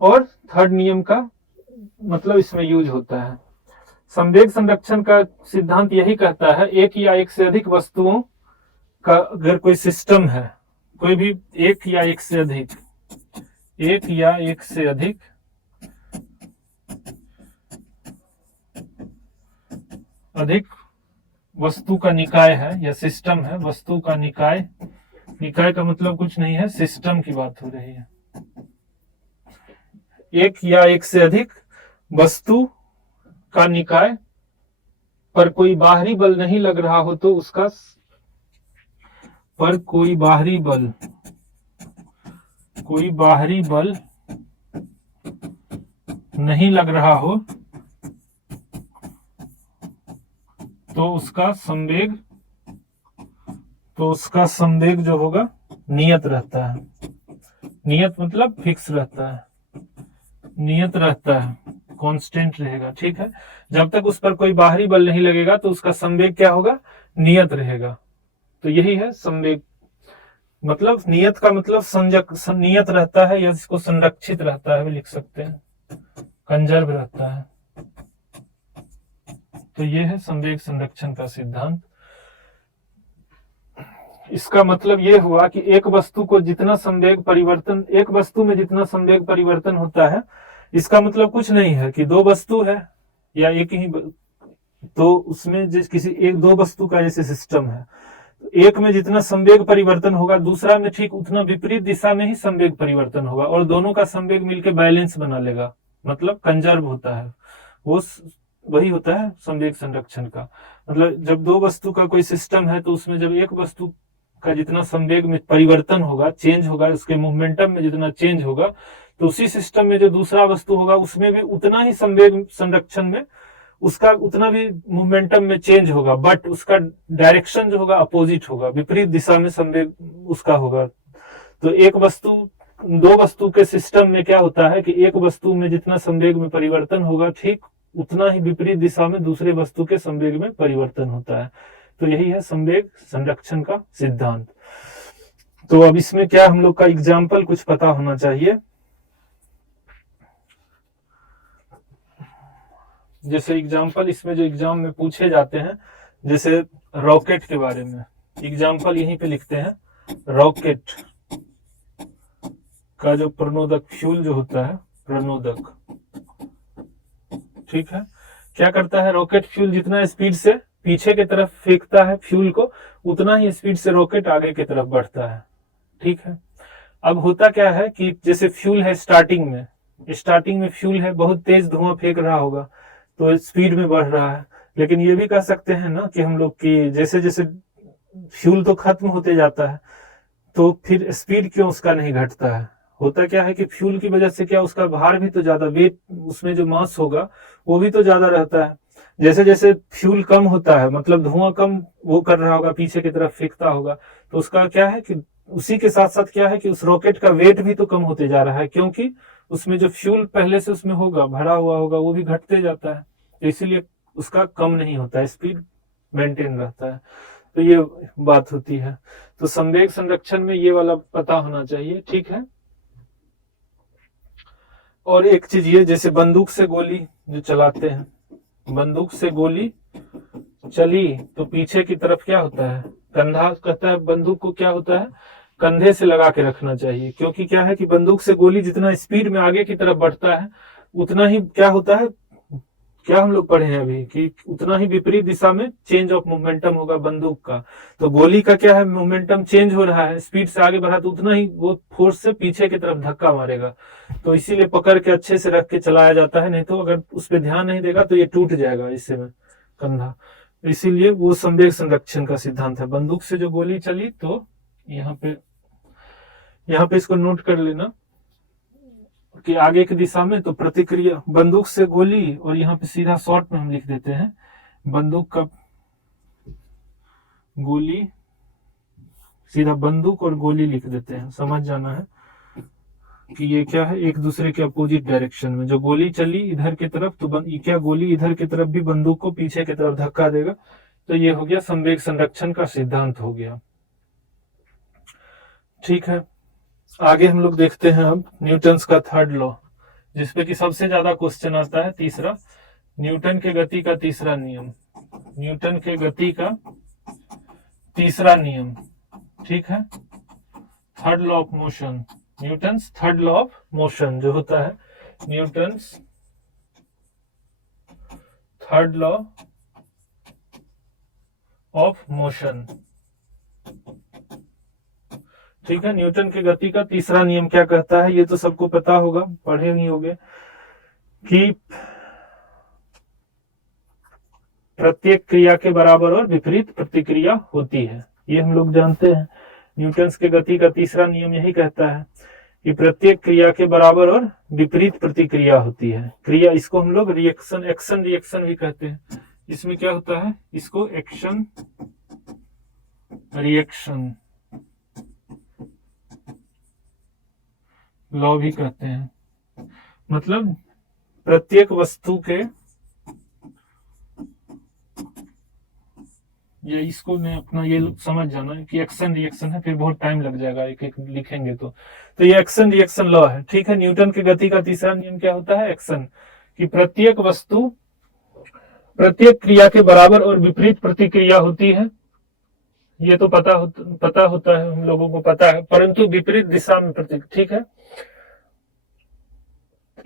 और थर्ड नियम का मतलब इसमें यूज होता है। संवेग संरक्षण का सिद्धांत यही कहता है, एक या एक से अधिक वस्तुओं का अगर कोई सिस्टम है, कोई भी एक या एक से अधिक, एक या एक से अधिक वस्तु का निकाय है या सिस्टम है, वस्तु का निकाय, निकाय का मतलब कुछ नहीं है, सिस्टम की बात हो रही है। एक या एक से अधिक वस्तु का निकाय पर कोई बाहरी बल नहीं लग रहा हो तो उसका, पर कोई बाहरी बल नहीं लग रहा हो तो उसका संवेग जो होगा नियत रहता है। नियत मतलब फिक्स रहता है, नियत रहता है, कांस्टेंट रहेगा। ठीक है, जब तक उस पर कोई बाहरी बल नहीं लगेगा तो उसका संवेग क्या होगा, नियत रहेगा। तो यही है संवेग, मतलब नियत का मतलब नियत रहता है, या जिसको संरक्षित रहता है भी लिख सकते हैं, कंजर्व रहता है। तो ये है संवेग संरक्षण का सिद्धांत। इसका मतलब ये हुआ कि एक वस्तु को जितना संवेग परिवर्तन, एक वस्तु में जितना संवेग परिवर्तन होता है, इसका मतलब कुछ नहीं है कि दो वस्तु है या एक ही, तो उसमें जिस किसी एक दो वस्तु का जैसे सिस्टम है, तो एक में जितना संवेग परिवर्तन होगा दूसरा में ठीक उतना विपरीत दिशा में ही संवेग परिवर्तन होगा, और दोनों का संवेग मिलकर बैलेंस बना लेगा, मतलब कंजर्व होता है। वो वही होता है संवेग संरक्षण का मतलब। जब दो वस्तु का कोई सिस्टम है तो उसमें जब एक वस्तु का जितना संवेग में परिवर्तन होगा, चेंज होगा, उसके मोमेंटम में जितना चेंज होगा, तो उसी सिस्टम में जो दूसरा वस्तु होगा उसमें भी उतना ही संवेग संरक्षण में उसका उतना भी मोमेंटम में चेंज होगा, बट उसका डायरेक्शन जो होगा अपोजिट होगा, विपरीत दिशा में संवेग उसका होगा। तो एक वस्तु, दो वस्तु के सिस्टम में क्या होता है कि एक वस्तु में जितना संवेग में परिवर्तन होगा ठीक उतना ही विपरीत दिशा में दूसरे वस्तु के संवेग में परिवर्तन होता है। तो यही है संवेग संरक्षण का सिद्धांत। तो अब इसमें क्या हम लोग का एग्जाम्पल कुछ पता होना चाहिए। जैसे एग्जाम्पल इसमें जो एग्जाम में पूछे जाते हैं, जैसे रॉकेट के बारे में एग्जाम्पल यहीं पे लिखते हैं। रॉकेट का जो प्रणोदक फ्यूल जो होता है, प्रणोदक, ठीक है, क्या करता है, रॉकेट फ्यूल जितना स्पीड से पीछे की तरफ फेंकता है फ्यूल को, उतना ही स्पीड से रॉकेट आगे की तरफ बढ़ता है। ठीक है, अब होता क्या है कि जैसे फ्यूल है स्टार्टिंग में फ्यूल है, बहुत तेज धुआं फेंक रहा होगा तो स्पीड में बढ़ रहा है। लेकिन ये भी कह सकते हैं ना कि हम लोग की जैसे जैसे फ्यूल तो खत्म होते जाता है तो फिर स्पीड क्यों उसका नहीं घटता है। होता क्या है कि फ्यूल की वजह से क्या उसका भार भी तो ज्यादा, वेट उसमें जो मास होगा वो भी तो ज्यादा रहता है। जैसे जैसे फ्यूल कम होता है, मतलब धुआं कम वो कर रहा होगा, पीछे की तरफ फेंकता होगा, तो उसका क्या है कि उसी के साथ साथ क्या है कि उस रॉकेट का वेट भी तो कम होते जा रहा है, क्योंकि उसमें जो फ्यूल पहले से उसमें होगा, भरा हुआ होगा, वो भी घटते जाता है, तो इसीलिए उसका कम नहीं होता है, स्पीड मेंटेन रहता है। तो ये बात होती है। तो संवेग संरक्षण में ये वाला पता होना चाहिए। ठीक है, और एक चीज ये, जैसे बंदूक से गोली जो चलाते हैं, बंदूक से गोली चली तो पीछे की तरफ क्या होता है, कंधा, कहता है बंदूक को क्या होता है, कंधे से लगा के रखना चाहिए, क्योंकि क्या है कि बंदूक से गोली जितना स्पीड में आगे की तरफ बढ़ता है उतना ही क्या होता है, क्या हम लोग पढ़े हैं अभी कि उतना ही विपरीत दिशा में चेंज ऑफ मोमेंटम होगा बंदूक का। तो गोली का क्या है, मोमेंटम चेंज हो रहा है, स्पीड से आगे बढ़ा तो उतना ही वो फोर्स से पीछे की तरफ धक्का मारेगा। तो इसीलिए पकड़ के अच्छे से रख के चलाया जाता है, नहीं तो अगर उस पर ध्यान नहीं देगा तो ये टूट जाएगा इससे में कंधा। इसीलिए वो संवेग संरक्षण का सिद्धांत है। बंदूक से जो गोली चली तो यहाँ पे इसको नोट कर लेना कि आगे की दिशा में तो प्रतिक्रिया, बंदूक से गोली, और यहाँ पे सीधा शॉर्ट में हम लिख देते हैं बंदूक का, गोली, सीधा बंदूक और गोली लिख देते हैं। समझ जाना है कि ये क्या है, एक दूसरे के अपोजिट डायरेक्शन में जो गोली चली इधर की तरफ, तो क्या गोली इधर की तरफ भी बंदूक को पीछे की तरफ धक्का देगा। तो ये हो गया संवेग संरक्षण का सिद्धांत हो गया। ठीक है, आगे हम लोग देखते हैं अब न्यूटन्स का थर्ड लॉ, जिसपे कि सबसे ज्यादा क्वेश्चन आता है, तीसरा, न्यूटन के गति का तीसरा नियम, न्यूटन के गति का तीसरा नियम। ठीक है, third law of motion, Newton's third law of motion जो होता है, Newton's third law of motion. ठीक है, न्यूटन के गति का तीसरा नियम क्या कहता है, ये तो सबको पता होगा, पढ़े नहीं होंगे, कि प्रत्येक क्रिया के बराबर और विपरीत प्रतिक्रिया होती है। ये हम लोग जानते हैं, न्यूटन के गति का तीसरा नियम यही कहता है कि प्रत्येक क्रिया के बराबर और विपरीत प्रतिक्रिया होती है। क्रिया, इसको हम लोग रिएक्शन, एक्शन रिएक्शन भी कहते हैं। इसमें क्या होता है, इसको एक्शन रिएक्शन लॉ भी कहते हैं। मतलब प्रत्येक वस्तु के, ये इसको मैं अपना ये समझ जाना कि एक्शन रिएक्शन है, फिर बहुत टाइम लग जाएगा एक एक लिखेंगे तो ये एक्शन रिएक्शन लॉ है। ठीक है, न्यूटन की गति का तीसरा नियम क्या होता है, एक्शन, कि प्रत्येक वस्तु, प्रत्येक क्रिया के बराबर और विपरीत प्रतिक्रिया होती है। ये तो पता होता है, हम लोगों को पता है, परंतु विपरीत दिशा में प्रतिक्रिया। ठीक है,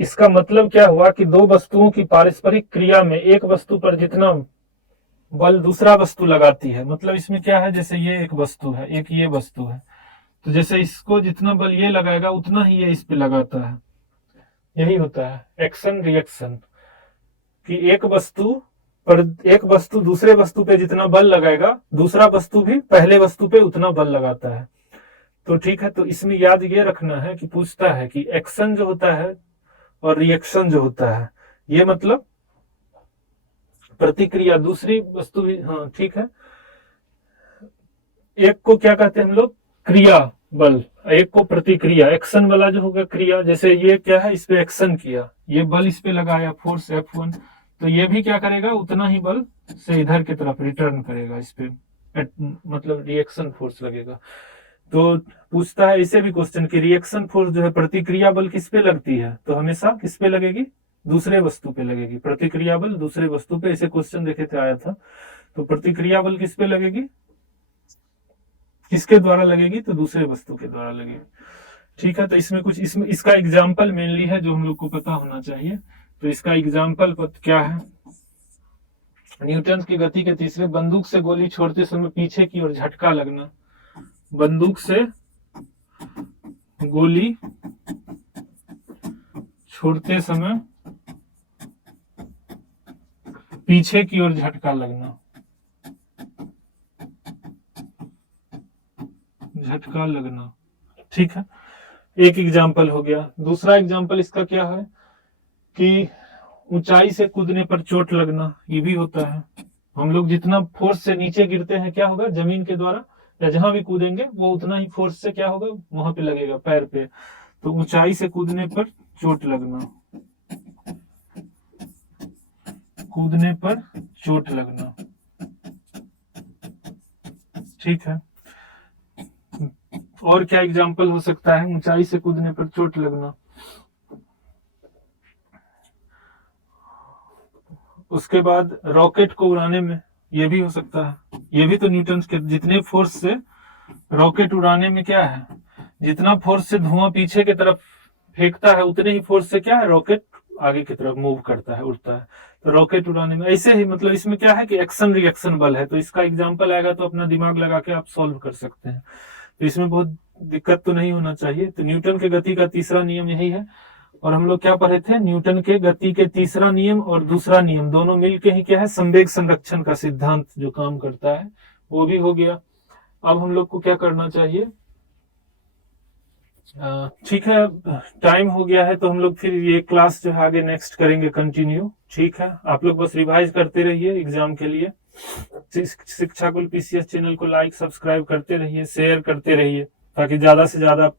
इसका मतलब क्या हुआ कि दो वस्तुओं की पारस्परिक क्रिया में एक वस्तु पर जितना बल दूसरा वस्तु लगाती है, मतलब इसमें क्या है, जैसे ये एक वस्तु है, एक ये वस्तु है, तो जैसे इसको जितना बल ये लगाएगा उतना ही ये इस पे लगाता है। यही होता है एक्शन रिएक्शन, कि एक वस्तु दूसरे वस्तु पे जितना बल लगाएगा दूसरा वस्तु भी पहले वस्तु पे उतना बल लगाता है। तो ठीक है, तो इसमें याद ये रखना है कि पूछता है कि एक्शन जो होता है और रिएक्शन जो होता है, ये मतलब प्रतिक्रिया, दूसरी वस्तु भी, हाँ ठीक है, एक को क्या कहते हैं हम लोग, क्रिया बल, एक को प्रतिक्रिया, एक्शन वाला जो होगा क्रिया, जैसे ये क्या है, इस पे एक्शन किया, ये बल इस पे लगाया, फोर्स F1, तो ये भी क्या करेगा, उतना ही बल से इधर की तरफ रिटर्न करेगा, इस पे मतलब रिएक्शन फोर्स लगेगा। तो पूछता है इसे भी क्वेश्चन कि रिएक्शन फोर्स जो है, प्रतिक्रिया बल किस पे लगती है, तो हमेशा किस पे लगेगी, दूसरे वस्तु पे लगेगी। प्रतिक्रिया बल दूसरे वस्तु पे, ऐसे क्वेश्चन देखे थे आया था। तो प्रतिक्रिया बल किस पे लगेगी, किसके द्वारा लगेगी, तो दूसरे वस्तु के द्वारा लगेगी। ठीक है, तो इसमें कुछ इसमें इसका एग्जाम्पल मेनली है जो हम लोग को पता होना चाहिए। तो इसका एग्जाम्पल क्या है, न्यूटन की गति के तीसरे, बंदूक से गोली छोड़ते समय पीछे की ओर झटका लगना। बंदूक से गोली छोड़ते समय पीछे की ओर झटका लगना, झटका लगना। ठीक है, एक एग्जाम्पल हो गया। दूसरा एग्जाम्पल इसका क्या है कि ऊंचाई से कूदने पर चोट लगना, ये भी होता है। हम लोग जितना फोर्स से नीचे गिरते हैं क्या होगा, जमीन के द्वारा या जहां भी कूदेंगे वो उतना ही फोर्स से क्या होगा, वहां पे लगेगा, पैर पे। तो ऊंचाई से कूदने पर चोट लगना, कूदने पर चोट लगना। ठीक है, और क्या एग्जाम्पल हो सकता है ऊंचाई से कूदने पर चोट लगना। उसके बाद रॉकेट को उड़ाने में ये भी हो सकता है। ये भी तो न्यूटन के जितने फोर्स से रॉकेट उड़ाने में क्या है, जितना फोर्स से धुआं पीछे की तरफ फेंकता है उतने ही फोर्स से क्या है, रॉकेट आगे की तरफ मूव करता है, उड़ता है। तो रॉकेट उड़ाने में ऐसे ही, मतलब इसमें क्या है कि एक्शन रिएक्शन बल है। तो इसका एग्जाम्पल आएगा तो अपना दिमाग लगा के आप सॉल्व कर सकते हैं। तो इसमें बहुत दिक्कत तो नहीं होना चाहिए। तो न्यूटन के गति का तीसरा नियम यही है। और हम लोग क्या पढ़े थे, न्यूटन के गति के तीसरा नियम और दूसरा नियम दोनों मिलके ही क्या है, संवेग संरक्षण का सिद्धांत जो काम करता है, वो भी हो गया। अब हम लोग को क्या करना चाहिए, ठीक है, टाइम हो गया है तो हम लोग फिर ये क्लास जो है आगे नेक्स्ट करेंगे कंटिन्यू। ठीक है, आप लोग बस रिवाइज करते रहिए एग्जाम के लिए। शिक्षा कुल पीसीएस चैनल को लाइक सब्सक्राइब करते रहिए, शेयर करते रहिए, ताकि ज्यादा से ज्यादा